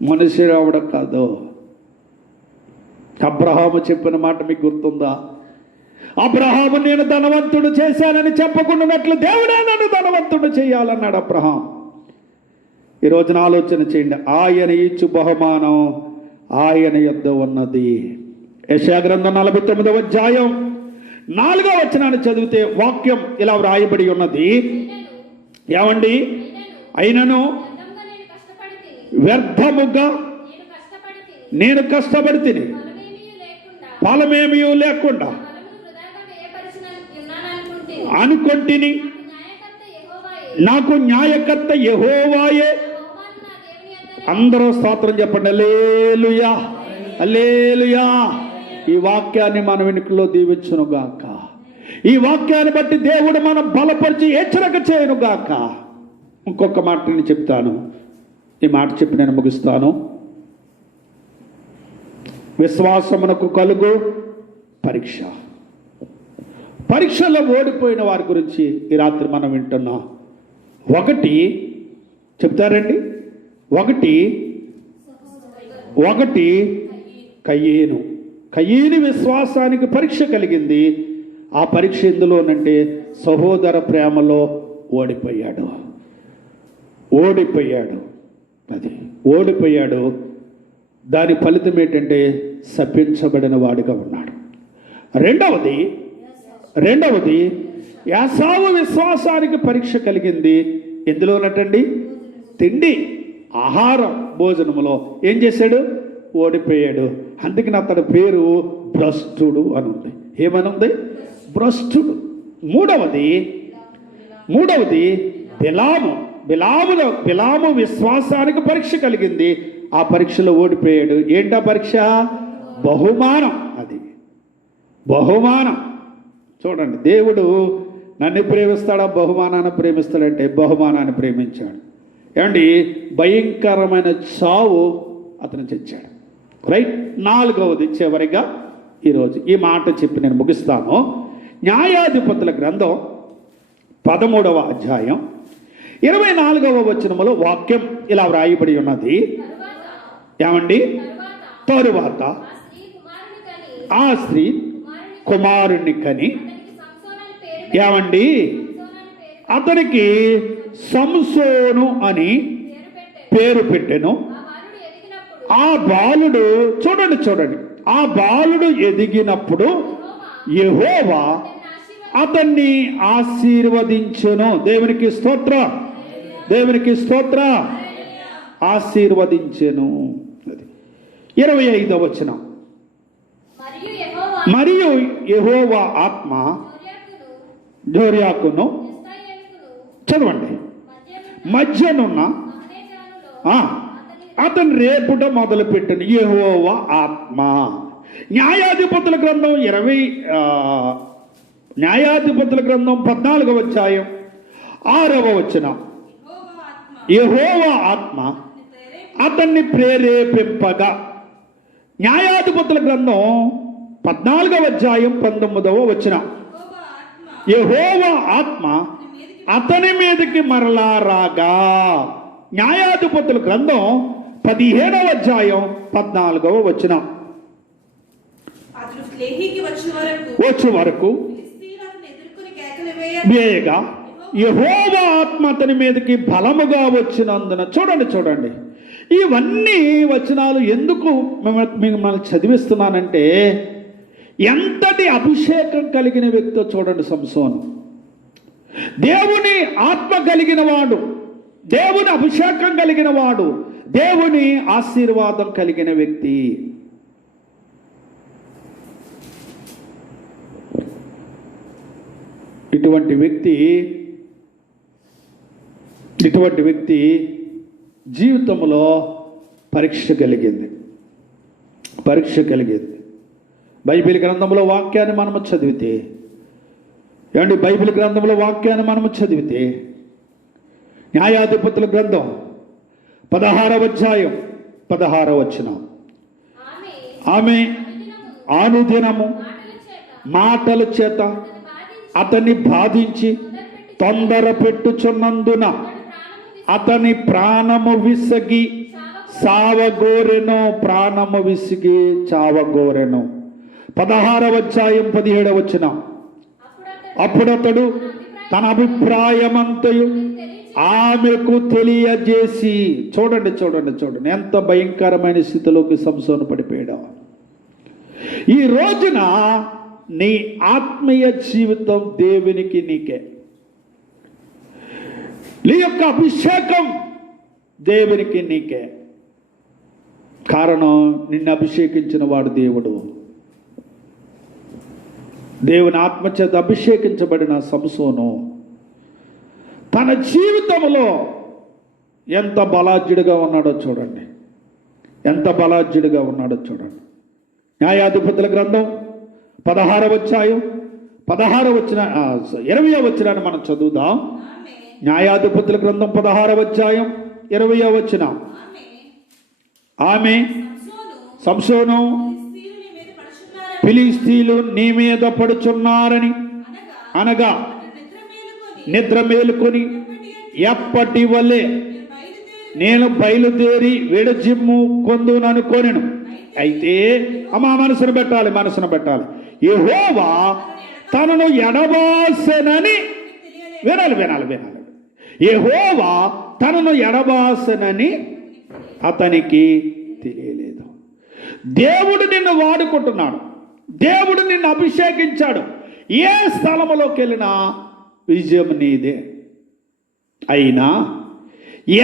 మనిషి రావడం కాదు. అబ్రహాము చెప్పిన మాట మీకు గుర్తుందా? అబ్రహాము నేను ధనవంతుడు చేశానని చెప్పకుండానట్లు దేవుడే నన్ను ధనవంతుడు చేయాలన్నాడు అబ్రహాం. ఈ రోజున ఆలోచన చేయండి. ఆయన ఇచ్చు బహుమానం ఆయన యొద్ద ఉన్నది. యెషయా గ్రంథం 49వ అధ్యాయం 4వ వచనాన్ని చదివితే వాక్యం ఇలా వ్రాయబడి ఉన్నది. ఏమండి, అయినను వ్యర్థముగా నేను కష్టపడి తిని ఫలమేమీ లేకుండా అనుకొంటిని. నాకు న్యాయకర్త యెహోవాయే, అందరూ స్తోత్రం చెప్పండి. హల్లెలూయా, హల్లెలూయా. ఈ వాక్యాన్ని మన వెనుకలో దీవించును గాక. ఈ వాక్యాన్ని బట్టి దేవుడు మనం బలపరిచి హెచ్చరిక చేయను గాక. ఇంకొక మాట నేను చెప్తాను, ఈ మాట చెప్పి నేను ముగిస్తాను. విశ్వాసమునకు కలుగు పరీక్ష. పరీక్షలో ఓడిపోయిన వారి గురించి ఈ రాత్రి మనం వింటున్నాం. ఒకటి చెప్తారండి, ఒకటి కయ్యేను. కయ్యేను విశ్వాసానికి పరీక్ష కలిగింది. ఆ పరీక్ష ఎందులోనంటే సహోదర ప్రేమలో ఓడిపోయాడు. అది ఓడిపోయాడు. దాని ఫలితం ఏంటంటే శపించబడిన వాడిగా ఉన్నాడు. రెండవది యాసావు విశ్వాసానికి పరీక్ష కలిగింది. ఎందులోనటండి? తిండి, ఆహారం, భోజనములో ఏం చేశాడు? ఓడిపోయాడు. అందుకని అతడి పేరు భ్రష్టుడు అని ఉంది. ఏమనుంది? భ్రష్టుడు. మూడవది బిలాము విశ్వాసానికి పరీక్ష కలిగింది. ఆ పరీక్షలో ఓడిపోయాడు. ఏంటా పరీక్ష? బహుమానం. అది బహుమానం. చూడండి, దేవుడు నన్ను ప్రేమిస్తాడా బహుమానాన్ని ప్రేమిస్తాడంటే బహుమానాన్ని ప్రేమించాడు. ఏమండి, భయంకరమైన చావు అతను తెచ్చాడు. రైట్. నాలుగవది చివరిగా ఈరోజు ఈ మాట చెప్పి నేను ముగిస్తాను. న్యాయాధిపతుల గ్రంథం 13వ అధ్యాయం 24వ వచనములో వాక్యం ఇలా వ్రాయబడి ఉన్నది. ఏమండి? తరువాత ఆ స్త్రీ కుమారుణ్ణి కని, ఏమండి, అతనికి సంసోను అని పేరు పెట్టెను. ఆ బాలుడు చూడండి, ఆ బాలుడు ఎదిగినప్పుడు యెహోవా అతన్ని ఆశీర్వదించెను. దేవునికి స్తోత్ర. ఆశీర్వదించెను. 25వ వచనం. మరియు యెహోవా ఆత్మ జోర్యాకును చదవండి మధ్యనున్న అతను రేపుట మొదలుపెట్టను. యెహోవా ఆత్మ. న్యాయాధిపతుల గ్రంథం 14వ అధ్యాయం 6వ వచనం. యెహోవా ఆత్మ అతన్ని ప్రేరేపింపగా. న్యాయాధిపతుల గ్రంథం 14వ అధ్యాయం 19వ వచనం. యెహోవా ఆత్మ అతని మీదకి మరలా రాగా. న్యాయాధిపతుల గ్రంథం 17వ అధ్యాయం 14వ వచనం. వచ్చే వరకు వేయగా యెహోవా ఆత్మ అతని మీదకి బలముగా వచ్చినందున. చూడండి, ఇవన్నీ వచనాలు ఎందుకు మిమ్మల్ని చదివిస్తున్నానంటే, ఎంతటి అభిషేకం కలిగిన వ్యక్తో చూడండి సంసోను. దేవుని ఆత్మ కలిగిన వాడు, దేవుని అభిషేకం కలిగిన వాడు, దేవుని ఆశీర్వాదం కలిగిన వ్యక్తి. ఇటువంటి వ్యక్తి జీవితంలో పరీక్ష కలిగింది. బైబిల్ గ్రంథంలో వాక్యాన్ని మనము చదివితే, ఏమండి, బైబిల్ గ్రంథంలో వాక్యాన్ని మనము చదివితే న్యాయాధిపతుల గ్రంథం 16వ అధ్యాయం 16వ వచనం. ఆమె అనుదినము మాటల చేత అతన్ని బాధించి తొందర పెట్టుచున్నందున అతని ప్రాణము విసిగి చావగోరెను. 16వ అధ్యాయం 17వ వచనం. అప్పుడతడు తన అభిప్రాయమంతయు ఆమెకు తెలియజేసి. చూడండి ఎంత భయంకరమైన స్థితిలోకి సంసోను పడిపోయాడు. ఈ రోజున నీ ఆత్మీయ జీవితం దేవునికి నీకే. నీ యొక్క అభిషేకం దేవునికి నీకే. కారణం, నిన్ను అభిషేకించిన వాడు దేవుడు. దేవుని ఆత్మచేత అభిషేకించబడిన సంసోను తన జీవితంలో ఎంత బలాఢ్యుడిగా ఉన్నాడో చూడండి, ఎంత బలాఢ్యుడిగా ఉన్నాడో చూడండి. న్యాయాధిపతుల గ్రంథం 16వ అధ్యాయం 20వ వచనాన్ని మనం చదువుదాం. న్యాయాధిపతుల గ్రంథం 16వ అధ్యాయం 20వ వచనం. ఆమె సంసోను, ఫిలిష్తీయులు నీ మీద పడుచున్నారని అనగా నిద్ర మేలుకొని ఎప్పటి వల్లే నేను బయలుదేరి విడజిమ్ము కొందుననుకొనెను. అయితే మనసును పెట్టాలి. యెహోవా తనను ఎడబాసెనని వినాలి. యెహోవా తనను ఎడబాసెనని అతనికి తెలియలేదు. దేవుడు నిన్ను వాడుకుంటున్నాడు, దేవుడు నిన్ను అభిషేకించాడు. ఏ స్థలములోకి వెళ్ళినా విజయం నీదే. అయినా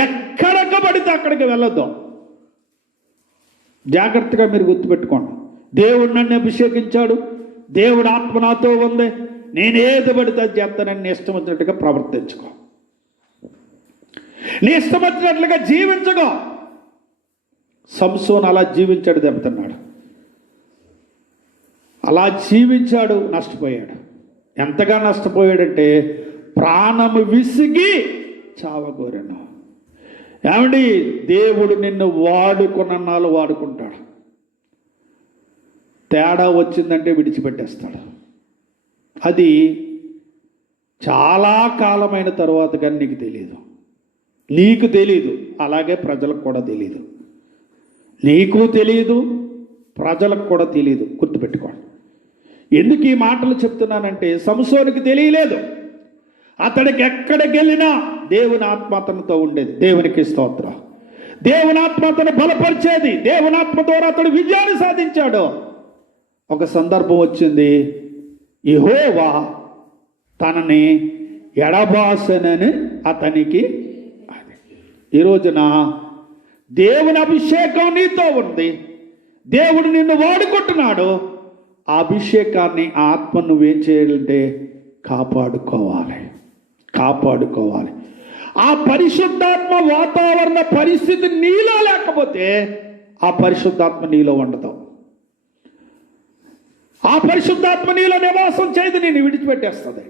ఎక్కడికి పడితే అక్కడికి వెళ్ళొద్దు. జాగ్రత్తగా మీరు గుర్తుపెట్టుకోండి. దేవుడు నన్ను అభిషేకించాడు, దేవుడు ఆత్మ నాతో ఉంది, నేను ఏది పడితే అది చేస్తానని నీ ఇష్టం వచ్చినట్టుగా ప్రవర్తించుకో, నీ ఇష్టం వచ్చినట్లుగా జీవించుకో. సంసోను అలా జీవించాడు, దెబ్బతున్నాడు. అలా జీవించాడు, నష్టపోయాడు. ఎంతగా నష్టపోయాడంటే ప్రాణము విసిగి చావగోరెను. ఏమండి, దేవుడు నిన్ను వాడుకున్నాళ్ళు వాడుకుంటాడు. తేడా వచ్చిందంటే విడిచిపెట్టేస్తాడు. అది చాలా కాలమైన తర్వాత కానీ నీకు తెలియదు, అలాగే ప్రజలకు కూడా తెలియదు. నీకు తెలియదు, ప్రజలకు కూడా తెలియదు. గుర్తుపెట్టుకోండి. ఎందుకు ఈ మాటలు చెప్తున్నానంటే సంసోనుకి తెలియలేదు. అతడికి ఎక్కడికి వెళ్ళినా దేవుని ఆత్మ అతనితో ఉండేది. దేవునికి స్తోత్రం. దేవుని ఆత్మ అతను బలపరిచేది. దేవుని ఆత్మ ద్వారా అతడు విజయాన్ని సాధించాడు. ఒక సందర్భం వచ్చింది, యెహోవా తనని ఎడబాసెనని అతనికి. ఈ రోజున దేవుని అభిషేకం నీతో ఉంది, దేవుడు నిన్ను వాడుకుంటున్నాడు. ఆ అభిషేకాన్ని, ఆ ఆత్మ నువ్వేం చేయాలంటే కాపాడుకోవాలి. ఆ పరిశుద్ధాత్మ వాతావరణ పరిస్థితి నీలో లేకపోతే ఆ పరిశుద్ధాత్మ నీలో ఉండదు. ఆ పరిశుద్ధాత్మ నీలో నివాసం చేయదు, నేను విడిచిపెట్టేస్తుంది.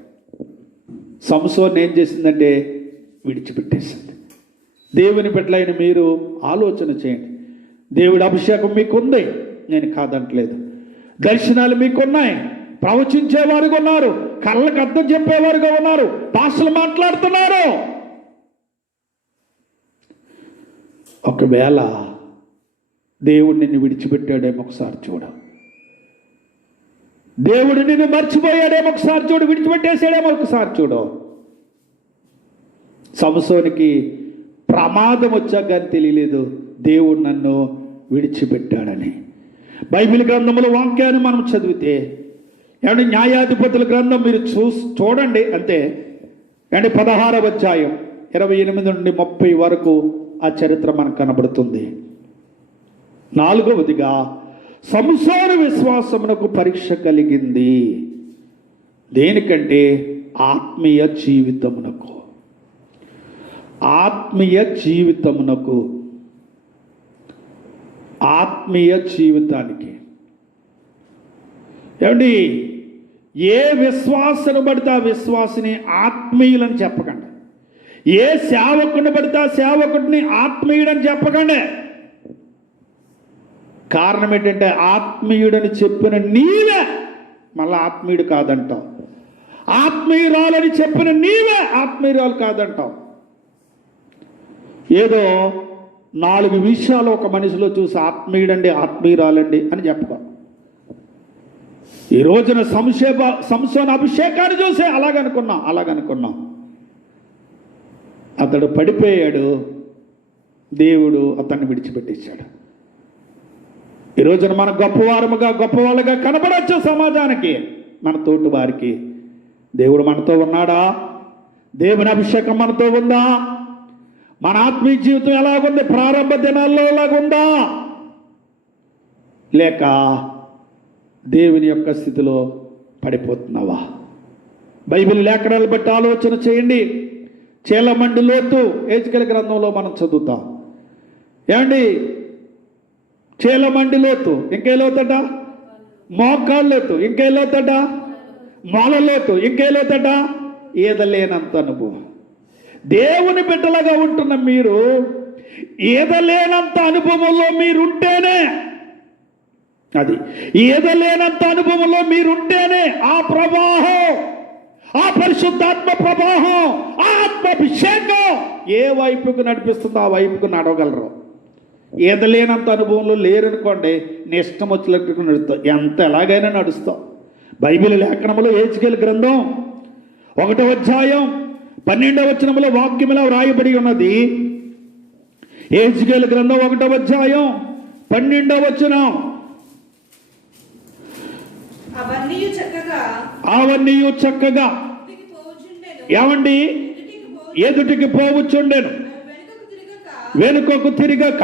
సంసోను ఏం చేసిందంటే విడిచిపెట్టేసింది. దేవుని బిడ్డలైన మీరు ఆలోచన చేయండి. దేవుడి అభిషేకం మీకుంది, నేను కాదంటలేదు. దర్శనాలు మీకున్నాయి, ప్రవచించేవారుగా ఉన్నారు, కళ్ళకు అర్థం చెప్పేవారుగా ఉన్నారు, భాషలు మాట్లాడుతున్నారు. ఒకవేళ దేవుడు నిన్ను విడిచిపెట్టాడేమో ఒకసారి చూడ, దేవుడు నిన్ను మర్చిపోయాడేమో ఒకసారి చూడు, విడిచిపెట్టేసాడేమో ఒకసారి చూడు. సంసోనుకి ప్రమాదం వచ్చాక కానీ తెలియలేదు దేవుడు నన్ను విడిచిపెట్టాడని. బైబిల్ గ్రంథముల వాక్యాన్ని మనం చదివితే, ఏమంటే న్యాయాధిపతుల గ్రంథం మీరు చూడండి అంతే. అంటే 16వ అధ్యాయం 28 నుండి 30 వరకు ఆ చరిత్ర మనకు కనబడుతుంది. 4వదిగా సంసార విశ్వాసమునకు పరీక్ష కలిగింది. దేనికంటే ఆత్మీయ జీవితమునకు. ఆత్మీయ జీవితానికి. ఏమండి, ఏ విశ్వాసను పడితే ఆ విశ్వాసిని ఆత్మీయులని చెప్పకండి. ఏ సేవకుని పడితే ఆ సేవకుడిని ఆత్మీయుడని చెప్పకండి. కారణం ఏంటంటే ఆత్మీయుడని చెప్పిన నీవే మళ్ళీ ఆత్మీయుడు కాదంటావు, ఆత్మీయురాలని చెప్పిన నీవే ఆత్మీయురాలు కాదంటావు. ఏదో 4 విషయాలు ఒక మనిషిలో చూసి ఆత్మీయుడండి, ఆత్మీయురాలండి అని చెప్పుకో. ఈ రోజున సంసోను అభిషేకాన్ని చూసి అలాగనుకున్నాం. అతడు పడిపోయాడు, దేవుడు అతన్ని విడిచిపెట్టేశాడు. ఈ రోజున మన గొప్పవాళ్ళుగా కనబడవచ్చు సమాజానికి, మన తోటి వారికి. దేవుడు మనతో ఉన్నాడా? దేవుని అభిషేకం మనతో ఉందా? మన ఆత్మీయ జీవితం ఎలాగుంది? ప్రారంభ దినాల్లో ఎలాగుందా? లేక దేవుని యొక్క స్థితిలో పడిపోతున్నావా? బైబిల్ లేఖనాలు బట్టి ఆలోచన చేయండి. చీలమండి లోతు హెచ్కేల గ్రంథంలో మనం చదువుతాం. ఏమండి, చీలమండి లోతు, ఇంకే లోతట, మోకాళ్ళ లోతు, ఇంకే లోతట, మొల లోతు, ఇంకే లోతట, ఈదలేనంత అనుభవం. దేవుని బిడ్డలుగా ఉంటున్న మీరు ఈదలేనంత అనుభవంలో మీరుంటేనే, అది ఈదలేనంత అనుభవంలో మీరుంటేనే ఆ ప్రవాహం, ఆ పరిశుద్ధాత్మ ప్రవాహం, ఆ ఆత్మాభిషేకం ఏ వైపుకు నడిపిస్తుందో ఆ వైపుకు నడవగలరు. ఈదలేనంత అనుభవంలో లేరనుకోండి, నీ ఇష్టం వచ్చినట్టు నడుస్తావు, ఎంత ఎలాగైనా నడుస్తావు. బైబిల్ లేఖనములో హెచ్కేల గ్రంథం 1వ అధ్యాయం 12వ వచనములో వాక్యములో వ్రాయబడి ఉన్నది. హెచ్కేల గ్రంథం 1వ అధ్యాయం 12వ వచనం, అవన్నీ చక్కగా ఏమండి ఎదుటికి పోవచ్చుండెను, వెనుకకు తిరగక.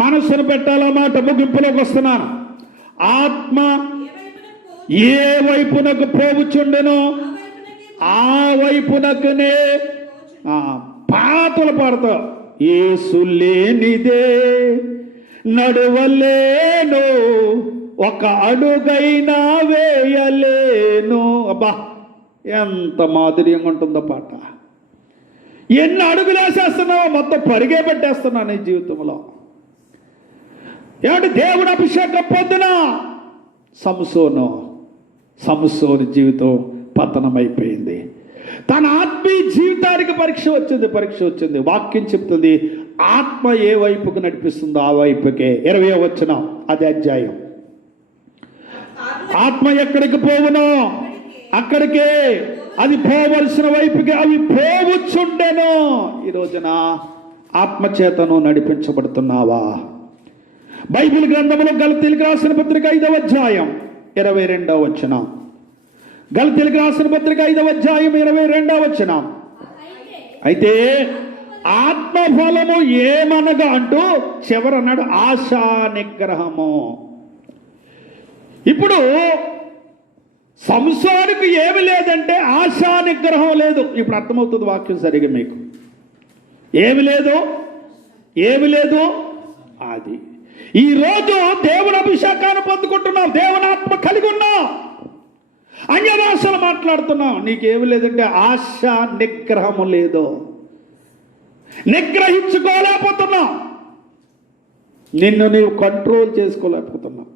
మనస్సును పెట్టాలన్నమాట. ముగింపులోకి వస్తున్నాను. ఆత్మ ఏ వైపునకు పోవచ్చుండెనో ఆ వైపునకునే పాటలు పాడతా. యేసు లేనిదే నడవలేను, ఒక అడుగైనా వేయలేను. అబ్బా, ఎంత మాధుర్యంగా ఉంటుందో పాట. ఎన్ని అడుగులు వేసేస్తున్నావో మొత్తం పరిగే పెట్టేస్తున్నాను నీ జీవితంలో. ఏమంటే దేవుడు అభిషేకం పొందిన సంసోను జీవితం పతనమైపోయింది. తన ఆత్మీయ జీవితానికి పరీక్ష వచ్చింది. వాక్యం చెప్తుంది, ఆత్మ ఏ వైపుకు నడిపిస్తుందో ఆ వైపుకే. 20వ వచనం అదే అధ్యాయం. ఆత్మ ఎక్కడికి పోవునో అక్కడికే, అది పోవలసిన వైపుకి అవి పోవచ్చుండెను. ఈ రోజున ఆత్మచేతను నడిపించబడుతున్నావా? బైబిల్ గ్రంథంలో గలతీయులకు రాసిన పత్రిక 5వ అధ్యాయం 22వ వచనం. గలతీయులకు రాసిన పత్రిక 5వ అధ్యాయం 22వ వచనం. అయితే ఆత్మఫలము ఏమనగా అంటూ చివరన్నాడు ఆశా నిగ్రహము. ఇప్పుడు సంసారికి ఏమి లేదంటే ఆశా నిగ్రహం లేదు. ఇప్పుడు అర్థమవుతుంది వాక్యం సరిగా మీకు. ఏమి లేదు అది. ఈరోజు దేవుని అభిషేకాన్ని పొందుకుంటున్నావు, దేవుని ఆత్మ కలిగి ఉన్నావు, అన్య భాషలు మాట్లాడుతున్నావు, నీకేమి లేదంటే ఆశా నిగ్రహము లేదు. నిగ్రహించుకోలేకపోతున్నావు, నిన్ను నీవు కంట్రోల్ చేసుకోలేకపోతున్నావు.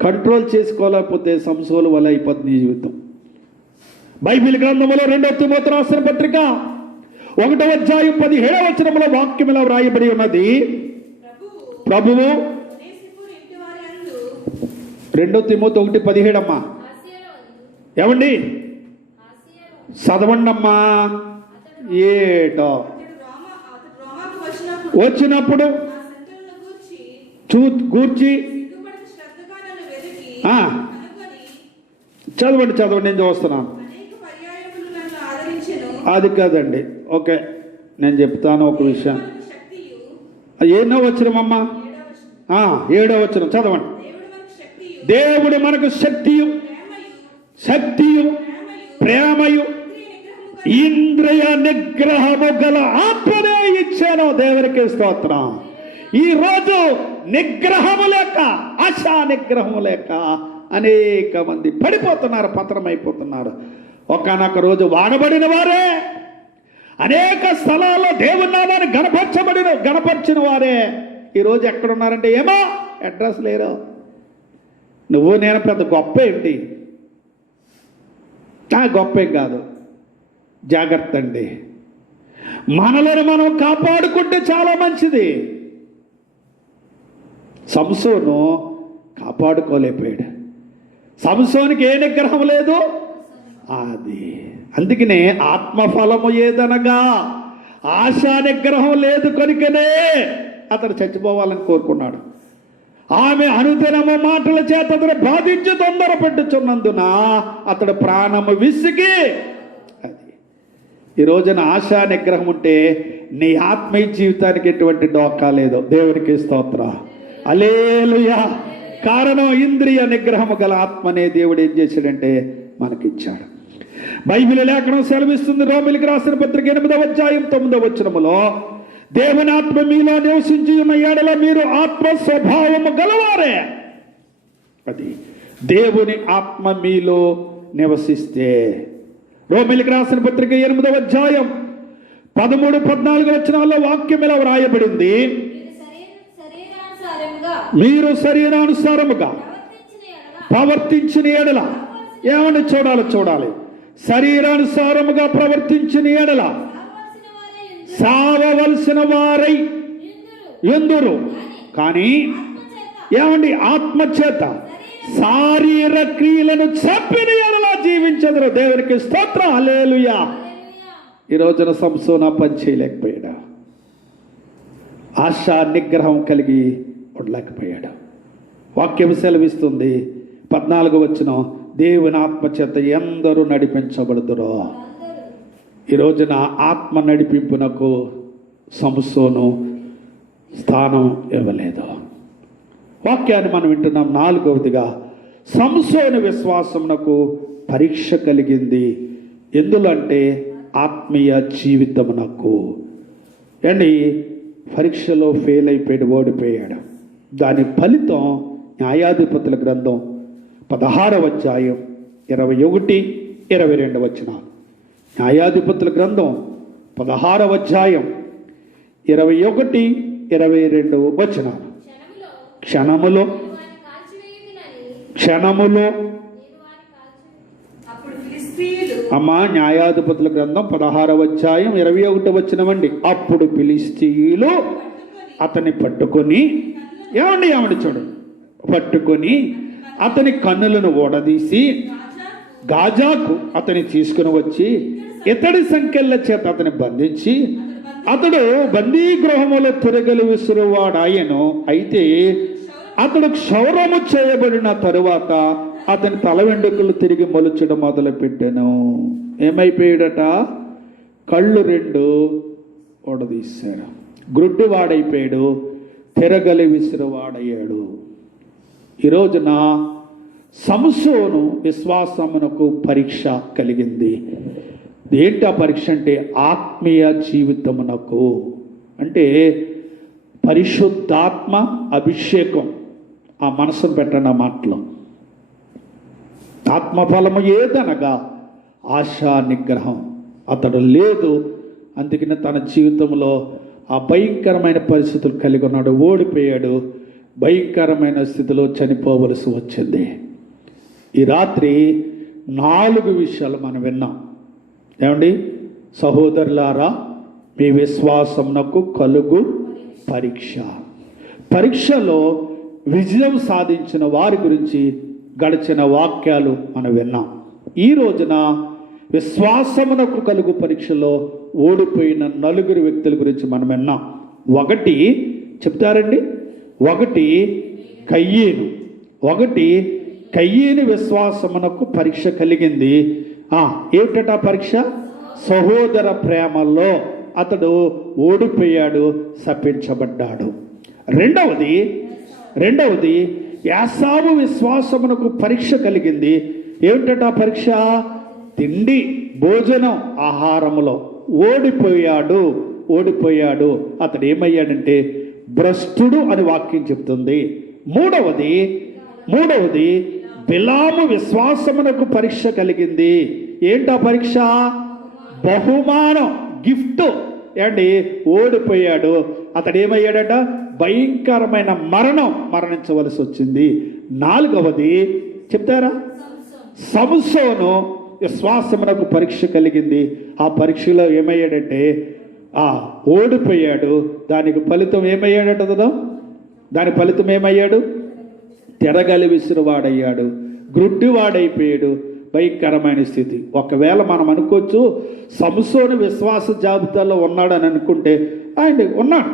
కంట్రోల్ చేసుకోలేకపోతే సంసోలు వల్ల అయిపోతుంది నీ జీవితం. బైబిల్ గ్రంథంలో 2వ తిమోతి రాసిన పత్రిక 1వ అధ్యాయం 17వ వచనంలో వాక్యం ఇలా వ్రాయబడి ఉన్నది. ప్రభువు 2వ తిమోతి 1:17 అమ్మా. ఏమండి చదవండమ్మా. ఏటో వచ్చినప్పుడు గూర్చి చదవండి, నేను చూస్తున్నాను. అది కాదండి, ఓకే, నేను చెప్తాను ఒక విషయం. ఎన్నో వచ్చినమ్మా? 7వ వచనం చదవండి. దేవుడు మనకు శక్తియు ప్రేమయు ఇంద్రియ నిగ్రహము గల ఆత్మనే ఇచ్చాను. దేవునికి స్తోత్రం. ఈరోజు నిగ్రహము లేక, ఆశా నిగ్రహము లేక అనేక మంది పడిపోతున్నారు, పతనమైపోతున్నారు. ఒకనొక రోజు వాడబడిన వారే, అనేక స్థలాల్లో దేవుని నామాన్ని గణపరిచిన వారే ఈరోజు ఎక్కడున్నారంటే ఏమో అడ్రస్ లేరు. నువ్వు నేను పెద్ద గొప్ప ఏంటి? గొప్పేం కాదు. జాగ్రత్త అండి, మనలను మనం కాపాడుకుంటే చాలా మంచిది. సంసోను కాపాడుకోలేకపోయాడు. సంసోనికి ఏ నిగ్రహం లేదు. అది అందుకనే ఆత్మఫలము ఏదనగా ఆశా నిగ్రహం లేదు కనుకనే అతడు చచ్చిపోవాలని కోరుకున్నాడు. ఆమె అనుదినము మాటల చేత అతడు బాధించి తొందర పెట్టుచున్నందున అతడు ప్రాణము విసిగి. అది ఈ రోజున ఆశా నిగ్రహం ఉంటే నీ ఆత్మీయ జీవితానికి ఎటువంటి డోకా లేదు. దేవునికి స్తోత్రం, హల్లెలూయా. కారణం ఇంద్రియ నిగ్రహము గల ఆత్మనే దేవుడు ఏం చేశాడంటే మనకిచ్చాడు. బైబిల్ లేఖనం సెలవిస్తుంది, రోమిలికి రాసిన పత్రిక 8వ అధ్యాయం 9వ వచనములో, దేవుని ఆత్మ మీలో నివసించి ఉన్న ఎడల మీరు ఆత్మ స్వభావము గలవారే. అది దేవుని ఆత్మ మీలో నివసిస్తే. రోమిలికి రాసిన పత్రిక 8వ అధ్యాయం 13-14 వచనాల్లో వాక్యం ఇలా వ్రాయబడింది, మీరు శరీరానుసారముగా ప్రవర్తించిన ఎడల, ఏమని చూడాలి, శరీరానుసారముగా ప్రవర్తించిన ఎడల సావవలసిన వారై ఎందురు, కానీ ఏమండి, ఆత్మచేత శారీర క్రియలను చంపిన ఎడల జీవించెదరు. దేవునికి స్తోత్రం, హల్లెలూయా. ఈ రోజున సంసోను పని చేయలేకపోయాడు, ఆశా నిగ్రహం కలిగి ఉండలేకపోయాడు. వాక్యం సెలవిస్తుంది 14వ వచనం, దేవుని ఆత్మచేత ఎందరూ నడిపించబడుదురో. ఈ రోజున ఆత్మ నడిపింపునకు సంసోను స్థానం ఇవ్వలేదు. వాక్యాన్ని మనం వింటున్నాం. 4వదిగా, సంసోను విశ్వాసమునకు పరీక్ష కలిగింది. ఎందులంటే ఆత్మీయ జీవితమునకు. అండి, పరీక్షలో ఫెయిల్ అయిపోయాడు, ఓడిపోయాడు. దాని ఫలితం న్యాయాధిపతుల గ్రంథం 16వ అధ్యాయం 21-22 వచనాలు. న్యాయాధిపతుల గ్రంథం 16వ అధ్యాయం 21-22 వచనాలు. క్షణములో అమ్మా, న్యాయాధిపతుల గ్రంథం 16వ అధ్యాయం 21 వచనమండి. అప్పుడు ఫిలిష్తీయులు అతన్ని పట్టుకొని, ఏమండి చూడు, పట్టుకొని అతని కన్నులను ఓడదీసి గాజాకు అతని తీసుకుని వచ్చి ఇతడి సంకెళ్ళ చేత అతని బంధించి, అతడు బందీ గృహములో తిరగలి విసురువాడాయను. అయితే అతడు క్షౌరము చేయబడిన తరువాత అతని తల వెంట్రుకలు తిరిగి మొలుచడం మొదలు పెట్టాను. ఏమైపోయాడట? కళ్ళు 2 ఓడదీశాడు, గ్రుడ్డి వాడైపోయాడు, తిరగలి విసురువాడయ్యాడు. ఈ రోజున సంసోను విశ్వాసమునకు పరీక్ష కలిగింది. ఏంటి ఆ పరీక్ష అంటే? ఆత్మీయ జీవితమునకు, అంటే పరిశుద్ధాత్మ అభిషేకం. ఆ మనసును పెట్టండి ఆ మాటలో. ఆత్మఫలము ఏదనగా ఆశా నిగ్రహం. అతడు లేదు, అందుకని తన జీవితంలో ఆ భయంకరమైన పరిస్థితులు కలిగి ఉన్నాడు, ఓడిపోయాడు, భయంకరమైన స్థితిలో చనిపోవలసి వచ్చింది. ఈ రాత్రి 4 విషయాలు మనం విన్నాం. ఏమండి? సహోదరులారా, మీ విశ్వాసమునకు కలుగు పరీక్ష. పరీక్షలో విజయం సాధించిన వారి గురించి గడిచిన వాక్యాలు మనం విన్నాం. ఈ రోజున విశ్వాసమునకు కలుగు పరీక్షలో ఓడిపోయిన 4 వ్యక్తుల గురించి మనం విన్నాం. 1 చెప్తారండి, 1 కయ్యేను. 1 కయ్యేను విశ్వాసమునకు పరీక్ష కలిగింది. ఏమిటట పరీక్ష? సహోదర ప్రేమలో అతడు ఓడిపోయాడు, శపించబడ్డాడు. రెండవది యాసావు విశ్వాసమునకు పరీక్ష కలిగింది. ఏమిటట పరీక్ష? తిండి, భోజనం, ఆహారములో ఓడిపోయాడు. అతడు ఏమయ్యాడంటే భ్రష్టుడు అని వాక్యం చెప్తుంది. మూడవది బిలాము విశ్వాసమునకు పరీక్ష కలిగింది. ఏంటా పరీక్ష? బహుమానం, గిఫ్ట్. ఏంటి? ఓడిపోయాడు. అతడు ఏమయ్యాడట? భయంకరమైన మరణించవలసి వచ్చింది. 4వది చెప్తారా? సంసోను విశ్వాసమునకు పరీక్ష కలిగింది. ఆ పరీక్షలో ఏమయ్యాడంటే ఓడిపోయాడు. దానికి ఫలితం ఏమయ్యాడట? దాని ఫలితం ఏమయ్యాడు? తిరగలి విసిరివాడయ్యాడు, గ్రుడ్డివాడైపోయాడు. భయంకరమైన స్థితి. ఒకవేళ మనం అనుకోవచ్చు సంసోను విశ్వాస జాబితాలో ఉన్నాడని అనుకుంటే, ఆయన ఉన్నాడు,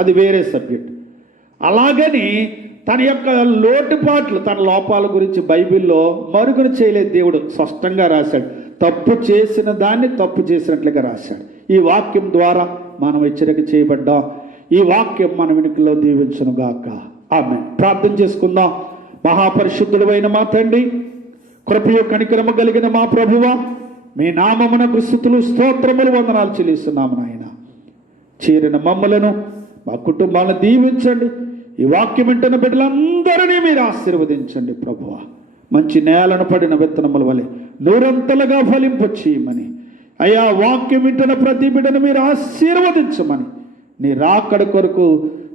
అది వేరే సబ్జెక్ట్. అలాగని తన యొక్క లోటుపాట్లు, తన లోపాల గురించి బైబిల్లో మరుగున చేయలేదు. దేవుడు స్పష్టంగా రాశాడు. తప్పు చేసిన దాన్ని తప్పు చేసినట్లుగా రాశాడు. ఈ వాక్యం ద్వారా మనం హెచ్చరిక చేయబడ్డాం. ఈ వాక్యం మన వెనుకలో దీవించునుగాక. ఆమేన్. ప్రార్థన చేసుకుందాం. మహాపరిశుద్ధుడైన మా తండ్రి, కృపయు కనికరము కలిగిన మా ప్రభువా, మీ నామమునకు స్తుతులు స్తోత్రములు వందనాలు చెల్లిస్తున్నాము నాయన. చేరిన మమ్మలను మా కుటుంబాలను దీవించండి. ఈ వాక్యం వింటున్న బిడ్డలందరినీ మీరు ఆశీర్వదించండి ప్రభువా. మంచి నేలను పడిన విత్తనముల వలె నూరంతలుగా ఫలింపచేయమని, అయ్యా వాక్యం వింటున్న ప్రతి బిడ్డను మీరు ఆశీర్వదించమని, నీ రాకడ కొరకు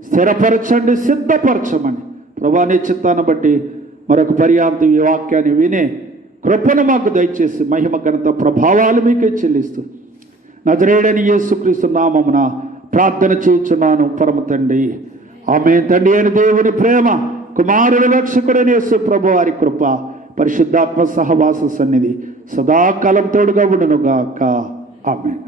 స్థిరపరచండి, సిద్ధపరచమని ప్రభువా, నీ చిత్తాన్ని బట్టి మరొక పర్యాంతం ఈ వాక్యాన్ని వినే కృపను మాకు దయచేసి మహిమ ఘనత ప్రభావాలు మీకే చెల్లిస్తూ నజరేయుడైన యేసుక్రీస్తు నామమున ప్రార్థన చేయుచున్నాను పరమ తండ్రి, ఆమేన్. తండ్రి అయిన దేవుని ప్రేమ, కుమారుడు రక్షకుడైన యేసు ప్రభు వారి కృప, పరిశుద్ధాత్మ సహవాస సన్నిధి సదాకాలం తోడుగా ఉండునుగాక. ఆమేన్.